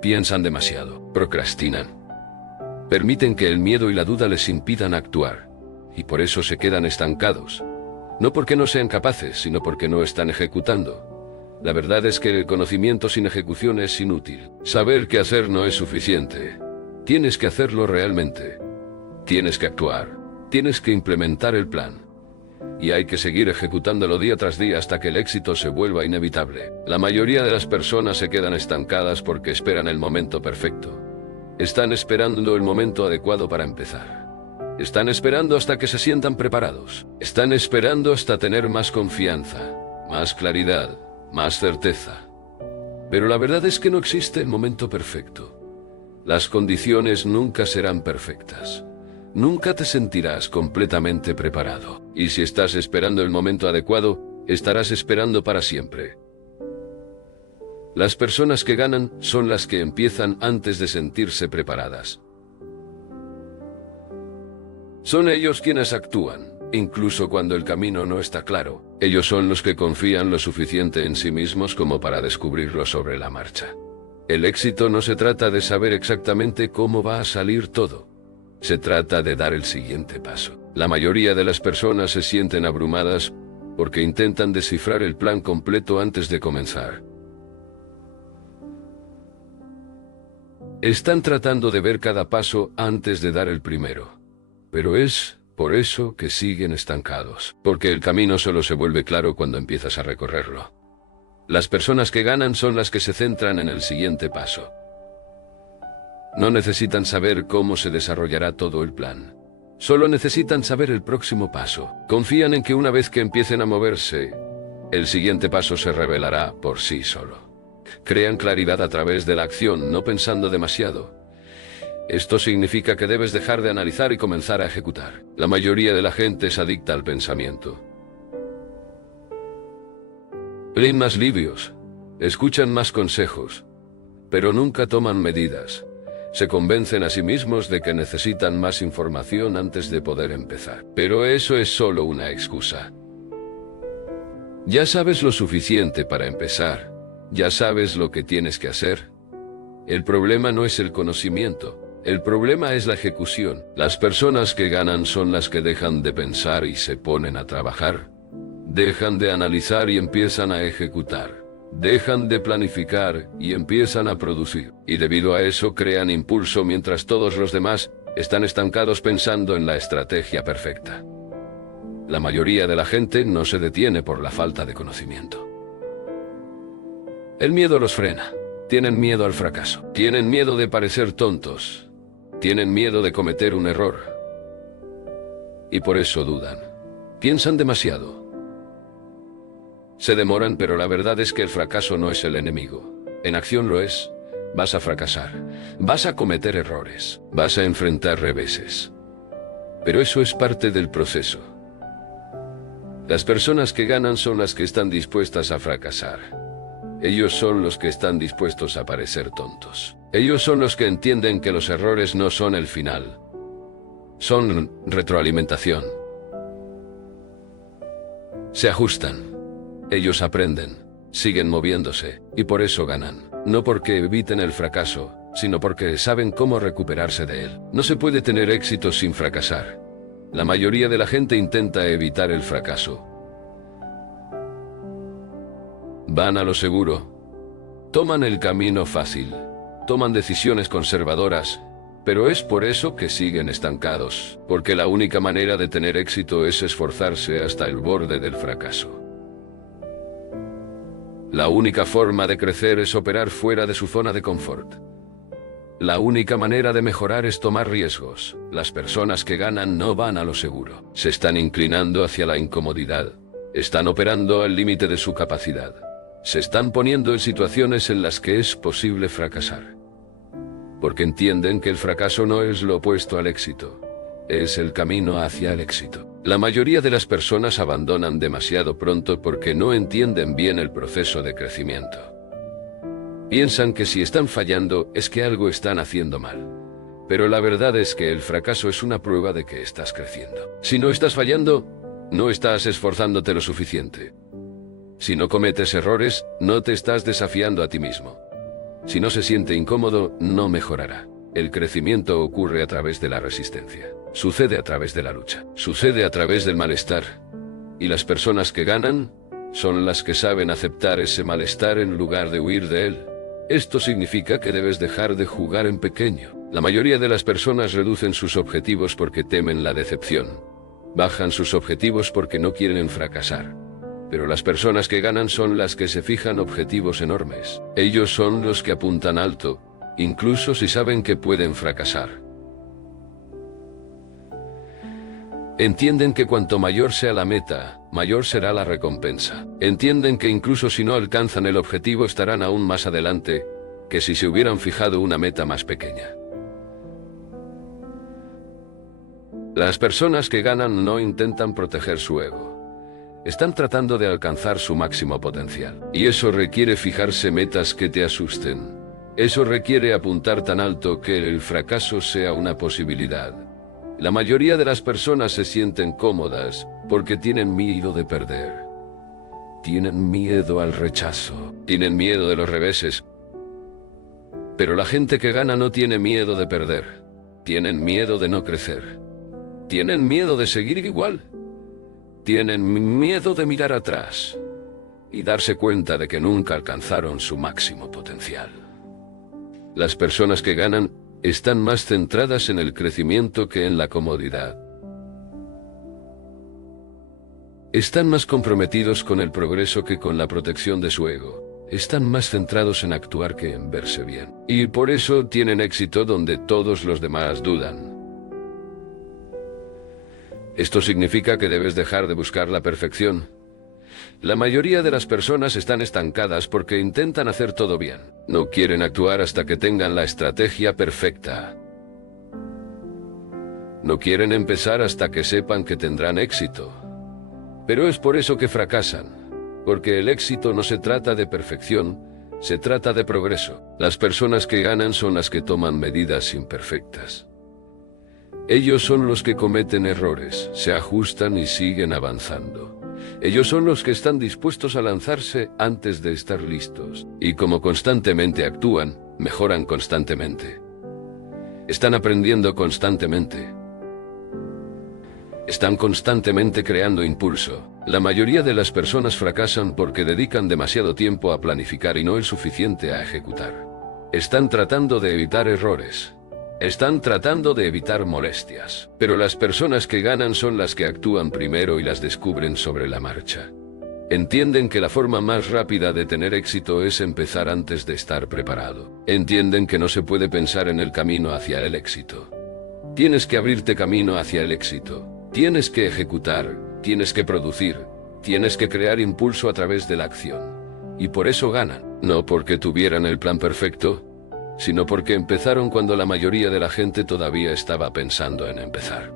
piensan demasiado, procrastinan. Permiten que el miedo y la duda les impidan actuar, y por eso se quedan estancados. No porque no sean capaces, sino porque no están ejecutando. La verdad es que el conocimiento sin ejecución es inútil. Saber qué hacer no es suficiente. Tienes que hacerlo realmente. Tienes que actuar. Tienes que implementar el plan. Y hay que seguir ejecutándolo día tras día hasta que el éxito se vuelva inevitable. La mayoría de las personas se quedan estancadas porque esperan el momento perfecto. Están esperando el momento adecuado para empezar. Están esperando hasta que se sientan preparados. Están esperando hasta tener más confianza, más claridad, más certeza. Pero la verdad es que no existe el momento perfecto. Las condiciones nunca serán perfectas. Nunca te sentirás completamente preparado. Y si estás esperando el momento adecuado, estarás esperando para siempre. Las personas que ganan son las que empiezan antes de sentirse preparadas. Son ellos quienes actúan, incluso cuando el camino no está claro. Ellos son los que confían lo suficiente en sí mismos como para descubrirlo sobre la marcha. El éxito no se trata de saber exactamente cómo va a salir todo. Se trata de dar el siguiente paso. La mayoría de las personas se sienten abrumadas porque intentan descifrar el plan completo antes de comenzar. Están tratando de ver cada paso antes de dar el primero. Pero es por eso que siguen estancados, porque el camino solo se vuelve claro cuando empiezas a recorrerlo. Las personas que ganan son las que se centran en el siguiente paso. No necesitan saber cómo se desarrollará todo el plan. Solo necesitan saber el próximo paso. Confían en que una vez que empiecen a moverse, el siguiente paso se revelará por sí solo. Crean claridad a través de la acción, no pensando demasiado. Esto significa que debes dejar de analizar y comenzar a ejecutar. La mayoría de la gente es adicta al pensamiento. Leen más libros, escuchan más consejos, pero nunca toman medidas. Se convencen a sí mismos de que necesitan más información antes de poder empezar. Pero eso es solo una excusa. Ya sabes lo suficiente para empezar. Ya sabes lo que tienes que hacer. El problema no es el conocimiento. El problema es la ejecución. Las personas que ganan son las que dejan de pensar y se ponen a trabajar. Dejan de analizar y empiezan a ejecutar. Dejan de planificar y empiezan a producir. Y debido a eso crean impulso mientras todos los demás están estancados pensando en la estrategia perfecta. La mayoría de la gente no se detiene por la falta de conocimiento. El miedo los frena. Tienen miedo al fracaso. Tienen miedo de parecer tontos. Tienen miedo de cometer un error. Y por eso dudan. Piensan demasiado. Se demoran, pero la verdad es que el fracaso no es el enemigo. En acción lo es. Vas a fracasar. Vas a cometer errores. Vas a enfrentar reveses. Pero eso es parte del proceso. Las personas que ganan son las que están dispuestas a fracasar. Ellos son los que están dispuestos a parecer tontos. Ellos son los que entienden que los errores no son el final. Son retroalimentación. Se ajustan. Ellos aprenden, siguen moviéndose, y por eso ganan. No porque eviten el fracaso, sino porque saben cómo recuperarse de él. No se puede tener éxito sin fracasar. La mayoría de la gente intenta evitar el fracaso. Van a lo seguro. Toman el camino fácil. Toman decisiones conservadoras. Pero es por eso que siguen estancados, porque la única manera de tener éxito es esforzarse hasta el borde del fracaso. La única forma de crecer es operar fuera de su zona de confort. La única manera de mejorar es tomar riesgos. Las personas que ganan no van a lo seguro. Se están inclinando hacia la incomodidad. Están operando al límite de su capacidad. Se están poniendo en situaciones en las que es posible fracasar. Porque entienden que el fracaso no es lo opuesto al éxito. Es el camino hacia el éxito. La mayoría de las personas abandonan demasiado pronto porque no entienden bien el proceso de crecimiento. Piensan que si están fallando es que algo están haciendo mal. Pero la verdad es que el fracaso es una prueba de que estás creciendo. Si no estás fallando, no estás esforzándote lo suficiente. Si no cometes errores, no te estás desafiando a ti mismo. Si no se siente incómodo, no mejorará. El crecimiento ocurre a través de la resistencia. Sucede a través de la lucha. Sucede a través del malestar. Y las personas que ganan son las que saben aceptar ese malestar en lugar de huir de él. Esto significa que debes dejar de jugar en pequeño. La mayoría de las personas reducen sus objetivos porque temen la decepción. Bajan sus objetivos porque no quieren fracasar. Pero las personas que ganan son las que se fijan objetivos enormes. Ellos son los que apuntan alto, incluso si saben que pueden fracasar. Entienden que cuanto mayor sea la meta, mayor será la recompensa. Entienden que incluso si no alcanzan el objetivo estarán aún más adelante que si se hubieran fijado una meta más pequeña. Las personas que ganan no intentan proteger su ego. Están tratando de alcanzar su máximo potencial. Y eso requiere fijarse metas que te asusten. Eso requiere apuntar tan alto que el fracaso sea una posibilidad. La mayoría de las personas se sienten cómodas porque tienen miedo de perder. Tienen miedo al rechazo. Tienen miedo de los reveses. Pero la gente que gana no tiene miedo de perder. Tienen miedo de no crecer. Tienen miedo de seguir igual. Tienen miedo de mirar atrás y darse cuenta de que nunca alcanzaron su máximo potencial. Las personas que ganan están más centradas en el crecimiento que en la comodidad. Están más comprometidos con el progreso que con la protección de su ego. Están más centrados en actuar que en verse bien. Y por eso tienen éxito donde todos los demás dudan. Esto significa que debes dejar de buscar la perfección. La mayoría de las personas están estancadas porque intentan hacer todo bien. No quieren actuar hasta que tengan la estrategia perfecta. No quieren empezar hasta que sepan que tendrán éxito. Pero es por eso que fracasan, porque el éxito no se trata de perfección, se trata de progreso. Las personas que ganan son las que toman medidas imperfectas. Ellos son los que cometen errores, se ajustan y siguen avanzando. Ellos son los que están dispuestos a lanzarse antes de estar listos. Y como constantemente actúan, mejoran constantemente. Están aprendiendo constantemente. Están constantemente creando impulso. La mayoría de las personas fracasan porque dedican demasiado tiempo a planificar y no el suficiente a ejecutar. Están tratando de evitar errores. Están tratando de evitar molestias. Pero las personas que ganan son las que actúan primero y las descubren sobre la marcha. Entienden que la forma más rápida de tener éxito es empezar antes de estar preparado. Entienden que no se puede pensar en el camino hacia el éxito. Tienes que abrirte camino hacia el éxito. Tienes que ejecutar, tienes que producir, tienes que crear impulso a través de la acción. Y por eso ganan. No porque tuvieran el plan perfecto, sino porque empezaron cuando la mayoría de la gente todavía estaba pensando en empezar.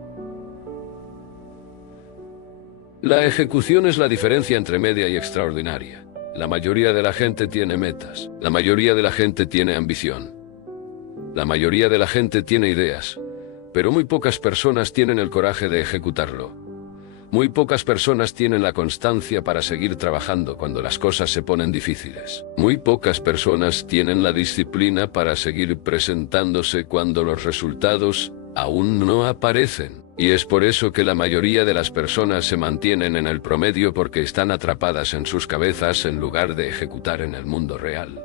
La ejecución es la diferencia entre media y extraordinaria. La mayoría de la gente tiene metas. La mayoría de la gente tiene ambición. La mayoría de la gente tiene ideas, pero muy pocas personas tienen el coraje de ejecutarlo. Muy pocas personas tienen la constancia para seguir trabajando cuando las cosas se ponen difíciles. Muy pocas personas tienen la disciplina para seguir presentándose cuando los resultados aún no aparecen. Y es por eso que la mayoría de las personas se mantienen en el promedio, porque están atrapadas en sus cabezas en lugar de ejecutar en el mundo real.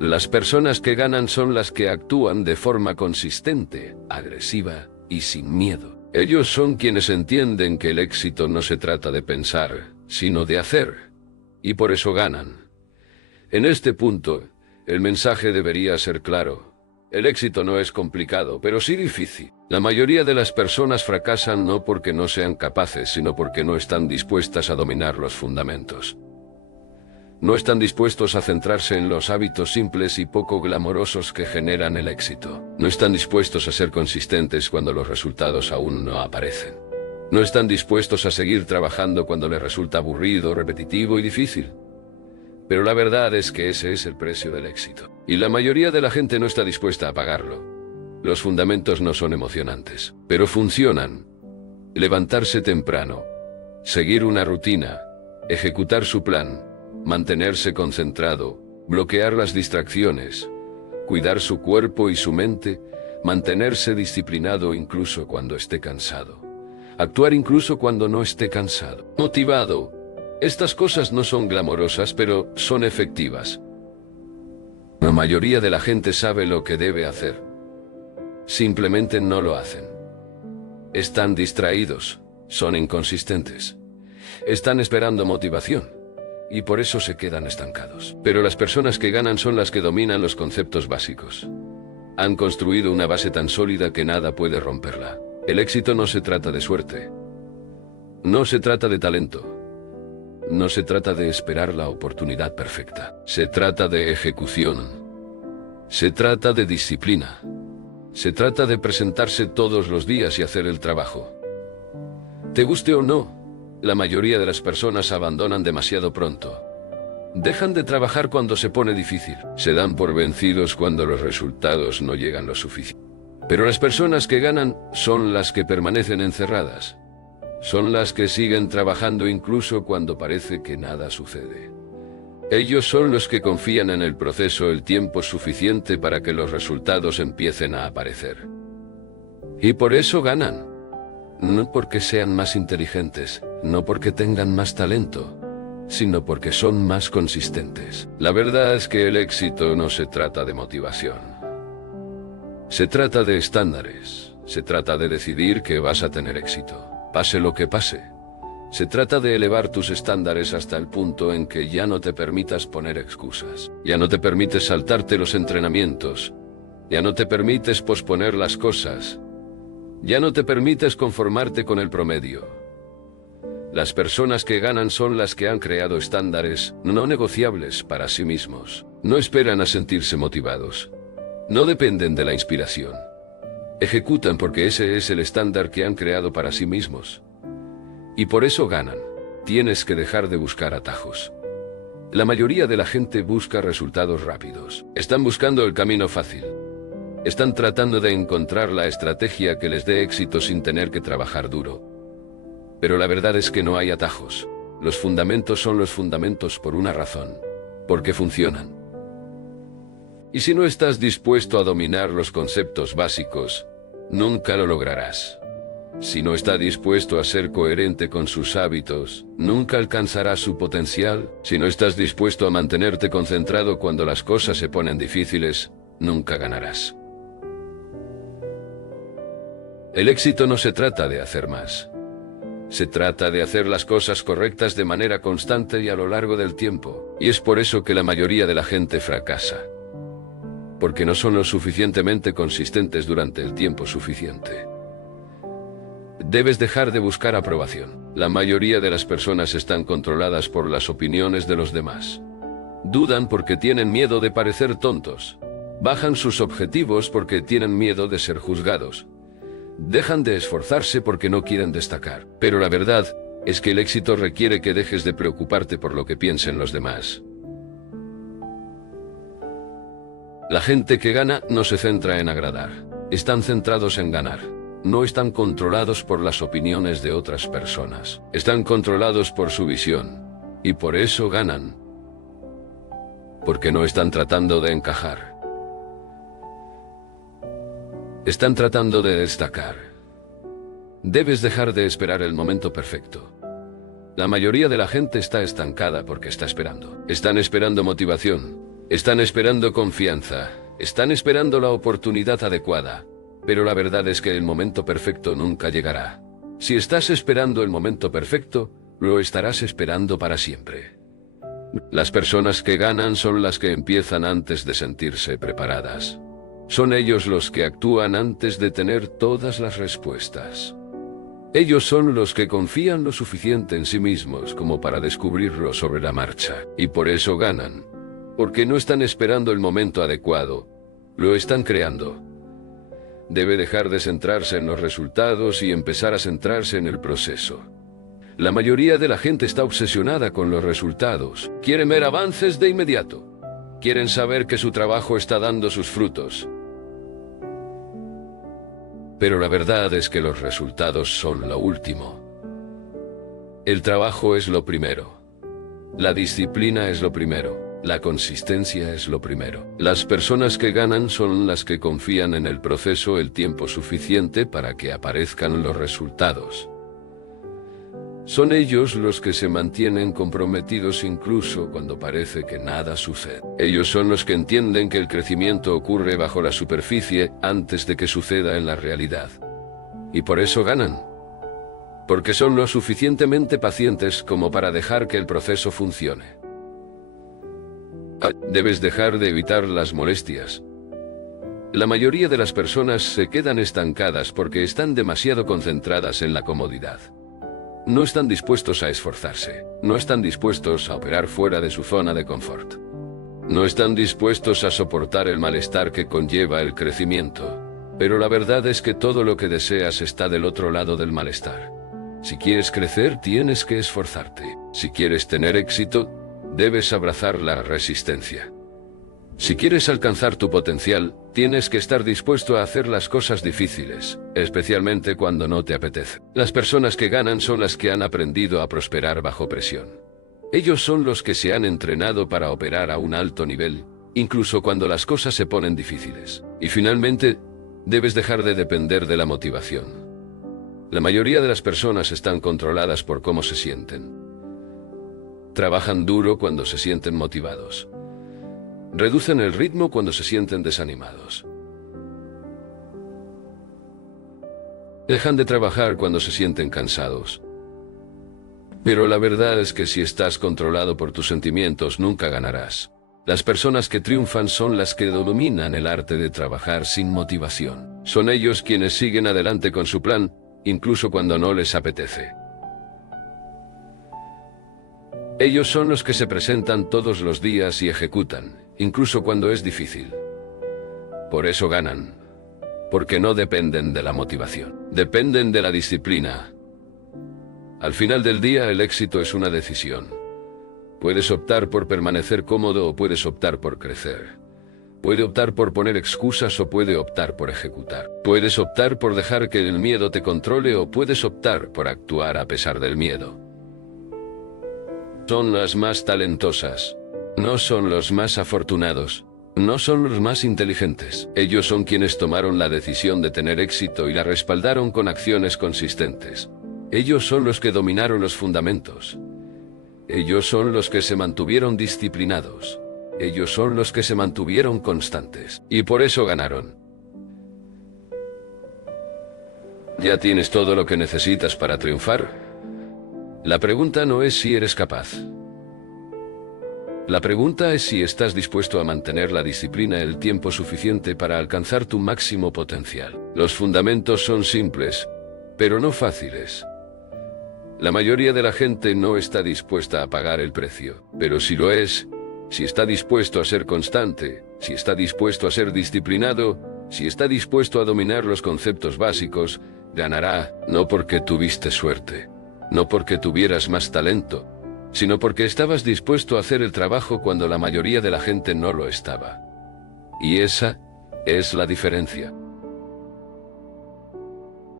Las personas que ganan son las que actúan de forma consistente, agresiva y sin miedo. Ellos son quienes entienden que el éxito no se trata de pensar, sino de hacer. Y por eso ganan. En este punto, el mensaje debería ser claro. El éxito no es complicado, pero sí difícil. La mayoría de las personas fracasan no porque no sean capaces, sino porque no están dispuestas a dominar los fundamentos. No están dispuestos a centrarse en los hábitos simples y poco glamorosos que generan el éxito. No están dispuestos a ser consistentes cuando los resultados aún no aparecen. No están dispuestos a seguir trabajando cuando les resulta aburrido, repetitivo y difícil. Pero la verdad es que ese es el precio del éxito. Y la mayoría de la gente no está dispuesta a pagarlo. Los fundamentos no son emocionantes, pero funcionan. Levantarse temprano, seguir una rutina, ejecutar su plan, mantenerse concentrado, bloquear las distracciones, cuidar su cuerpo y su mente, mantenerse disciplinado incluso cuando esté cansado, actuar incluso cuando no esté cansado, motivado. Estas cosas no son glamorosas, pero son efectivas. La mayoría de la gente sabe lo que debe hacer. Simplemente no lo hacen. Están distraídos, son inconsistentes. Están esperando motivación. Y por eso se quedan estancados. Pero las personas que ganan son las que dominan los conceptos básicos. Han construido una base tan sólida que nada puede romperla. El éxito no se trata de suerte. No se trata de talento. No se trata de esperar la oportunidad perfecta. Se trata de ejecución. Se trata de disciplina. Se trata de presentarse todos los días y hacer el trabajo. Te guste o no, La mayoría de las personas abandonan demasiado pronto. Dejan de trabajar cuando se pone difícil. Se dan por vencidos cuando los resultados no llegan lo suficiente. Pero las personas que ganan son las que permanecen encerradas. Son las que siguen trabajando incluso cuando parece que nada sucede. Ellos son los que confían en el proceso el tiempo suficiente para que los resultados empiecen a aparecer. Y por eso ganan. No porque sean más inteligentes, no porque tengan más talento, sino porque son más consistentes. La verdad es que el éxito no se trata de motivación. Se trata de estándares. Se trata de decidir que vas a tener éxito, pase lo que pase. Se trata de elevar tus estándares hasta el punto en que ya no te permitas poner excusas. Ya no te permites saltarte los entrenamientos. Ya no te permites posponer las cosas. Ya no te permites conformarte con el promedio. Las personas que ganan son las que han creado estándares no negociables para sí mismos. No esperan a sentirse motivados. No dependen de la inspiración. Ejecutan porque ese es el estándar que han creado para sí mismos. Y por eso ganan. Tienes que dejar de buscar atajos. La mayoría de la gente busca resultados rápidos. Están buscando el camino fácil. Están tratando de encontrar la estrategia que les dé éxito sin tener que trabajar duro. Pero la verdad es que no hay atajos. Los fundamentos son los fundamentos por una razón. Porque funcionan. Y si no estás dispuesto a dominar los conceptos básicos, nunca lo lograrás. Si no está dispuesto a ser coherente con sus hábitos, nunca alcanzará su potencial. Si no estás dispuesto a mantenerte concentrado cuando las cosas se ponen difíciles, nunca ganarás. El éxito no se trata de hacer más. Se trata de hacer las cosas correctas de manera constante y a lo largo del tiempo. Y es por eso que la mayoría de la gente fracasa. Porque no son lo suficientemente consistentes durante el tiempo suficiente. Debes dejar de buscar aprobación. La mayoría de las personas están controladas por las opiniones de los demás. Dudan porque tienen miedo de parecer tontos. Bajan sus objetivos porque tienen miedo de ser juzgados. Dejan de esforzarse porque no quieren destacar. Pero la verdad es que el éxito requiere que dejes de preocuparte por lo que piensen los demás. La gente que gana no se centra en agradar. Están centrados en ganar. No están controlados por las opiniones de otras personas. Están controlados por su visión. Y por eso ganan. Porque no están tratando de encajar. Están tratando de destacar. Debes dejar de esperar el momento perfecto. La mayoría de la gente está estancada porque está esperando. Están esperando motivación. Están esperando confianza. Están esperando la oportunidad adecuada. Pero la verdad es que el momento perfecto nunca llegará. Si estás esperando el momento perfecto, lo estarás esperando para siempre. Las personas que ganan son las que empiezan antes de sentirse preparadas. Son ellos los que actúan antes de tener todas las respuestas. Ellos son los que confían lo suficiente en sí mismos como para descubrirlo sobre la marcha. Y por eso ganan. Porque no están esperando el momento adecuado. Lo están creando. Debe dejar de centrarse en los resultados y empezar a centrarse en el proceso. La mayoría de la gente está obsesionada con los resultados. Quieren ver avances de inmediato. Quieren saber que su trabajo está dando sus frutos. Pero la verdad es que los resultados son lo último. El trabajo es lo primero. La disciplina es lo primero. La consistencia es lo primero. Las personas que ganan son las que confían en el proceso el tiempo suficiente para que aparezcan los resultados. Son ellos los que se mantienen comprometidos incluso cuando parece que nada sucede. Ellos son los que entienden que el crecimiento ocurre bajo la superficie antes de que suceda en la realidad. Y por eso ganan. Porque son lo suficientemente pacientes como para dejar que el proceso funcione. Debes dejar de evitar las molestias. La mayoría de las personas se quedan estancadas porque están demasiado concentradas en la comodidad. No están dispuestos a esforzarse. No están dispuestos a operar fuera de su zona de confort. No están dispuestos a soportar el malestar que conlleva el crecimiento. Pero la verdad es que todo lo que deseas está del otro lado del malestar. Si quieres crecer, tienes que esforzarte. Si quieres tener éxito, debes abrazar la resistencia. Si quieres alcanzar tu potencial, tienes que estar dispuesto a hacer las cosas difíciles, especialmente cuando no te apetece. Las personas que ganan son las que han aprendido a prosperar bajo presión. Ellos son los que se han entrenado para operar a un alto nivel, incluso cuando las cosas se ponen difíciles. Y finalmente, debes dejar de depender de la motivación. La mayoría de las personas están controladas por cómo se sienten. Trabajan duro cuando se sienten motivados. Reducen el ritmo cuando se sienten desanimados. Dejan de trabajar cuando se sienten cansados. Pero la verdad es que si estás controlado por tus sentimientos, nunca ganarás. Las personas que triunfan son las que dominan el arte de trabajar sin motivación. Son ellos quienes siguen adelante con su plan, incluso cuando no les apetece. Ellos son los que se presentan todos los días y ejecutan, incluso cuando es difícil. Por eso ganan. Porque no dependen de la motivación. Dependen de la disciplina. Al final del día, el éxito es una decisión. Puedes optar por permanecer cómodo o puedes optar por crecer. Puede optar por poner excusas o puede optar por ejecutar. Puedes optar por dejar que el miedo te controle o puedes optar por actuar a pesar del miedo. Son las más talentosas. No son los más afortunados. No son los más inteligentes. Ellos son quienes tomaron la decisión de tener éxito y la respaldaron con acciones consistentes. Ellos son los que dominaron los fundamentos. Ellos son los que se mantuvieron disciplinados. Ellos son los que se mantuvieron constantes. Y por eso ganaron. ¿Ya tienes todo lo que necesitas para triunfar? La pregunta no es si eres capaz. La pregunta es si estás dispuesto a mantener la disciplina el tiempo suficiente para alcanzar tu máximo potencial. Los fundamentos son simples, pero no fáciles. La mayoría de la gente no está dispuesta a pagar el precio, pero si lo es, si está dispuesto a ser constante, si está dispuesto a ser disciplinado, si está dispuesto a dominar los conceptos básicos, ganará, no porque tuviste suerte, no porque tuvieras más talento, sino porque estabas dispuesto a hacer el trabajo cuando la mayoría de la gente no lo estaba. Y esa es la diferencia.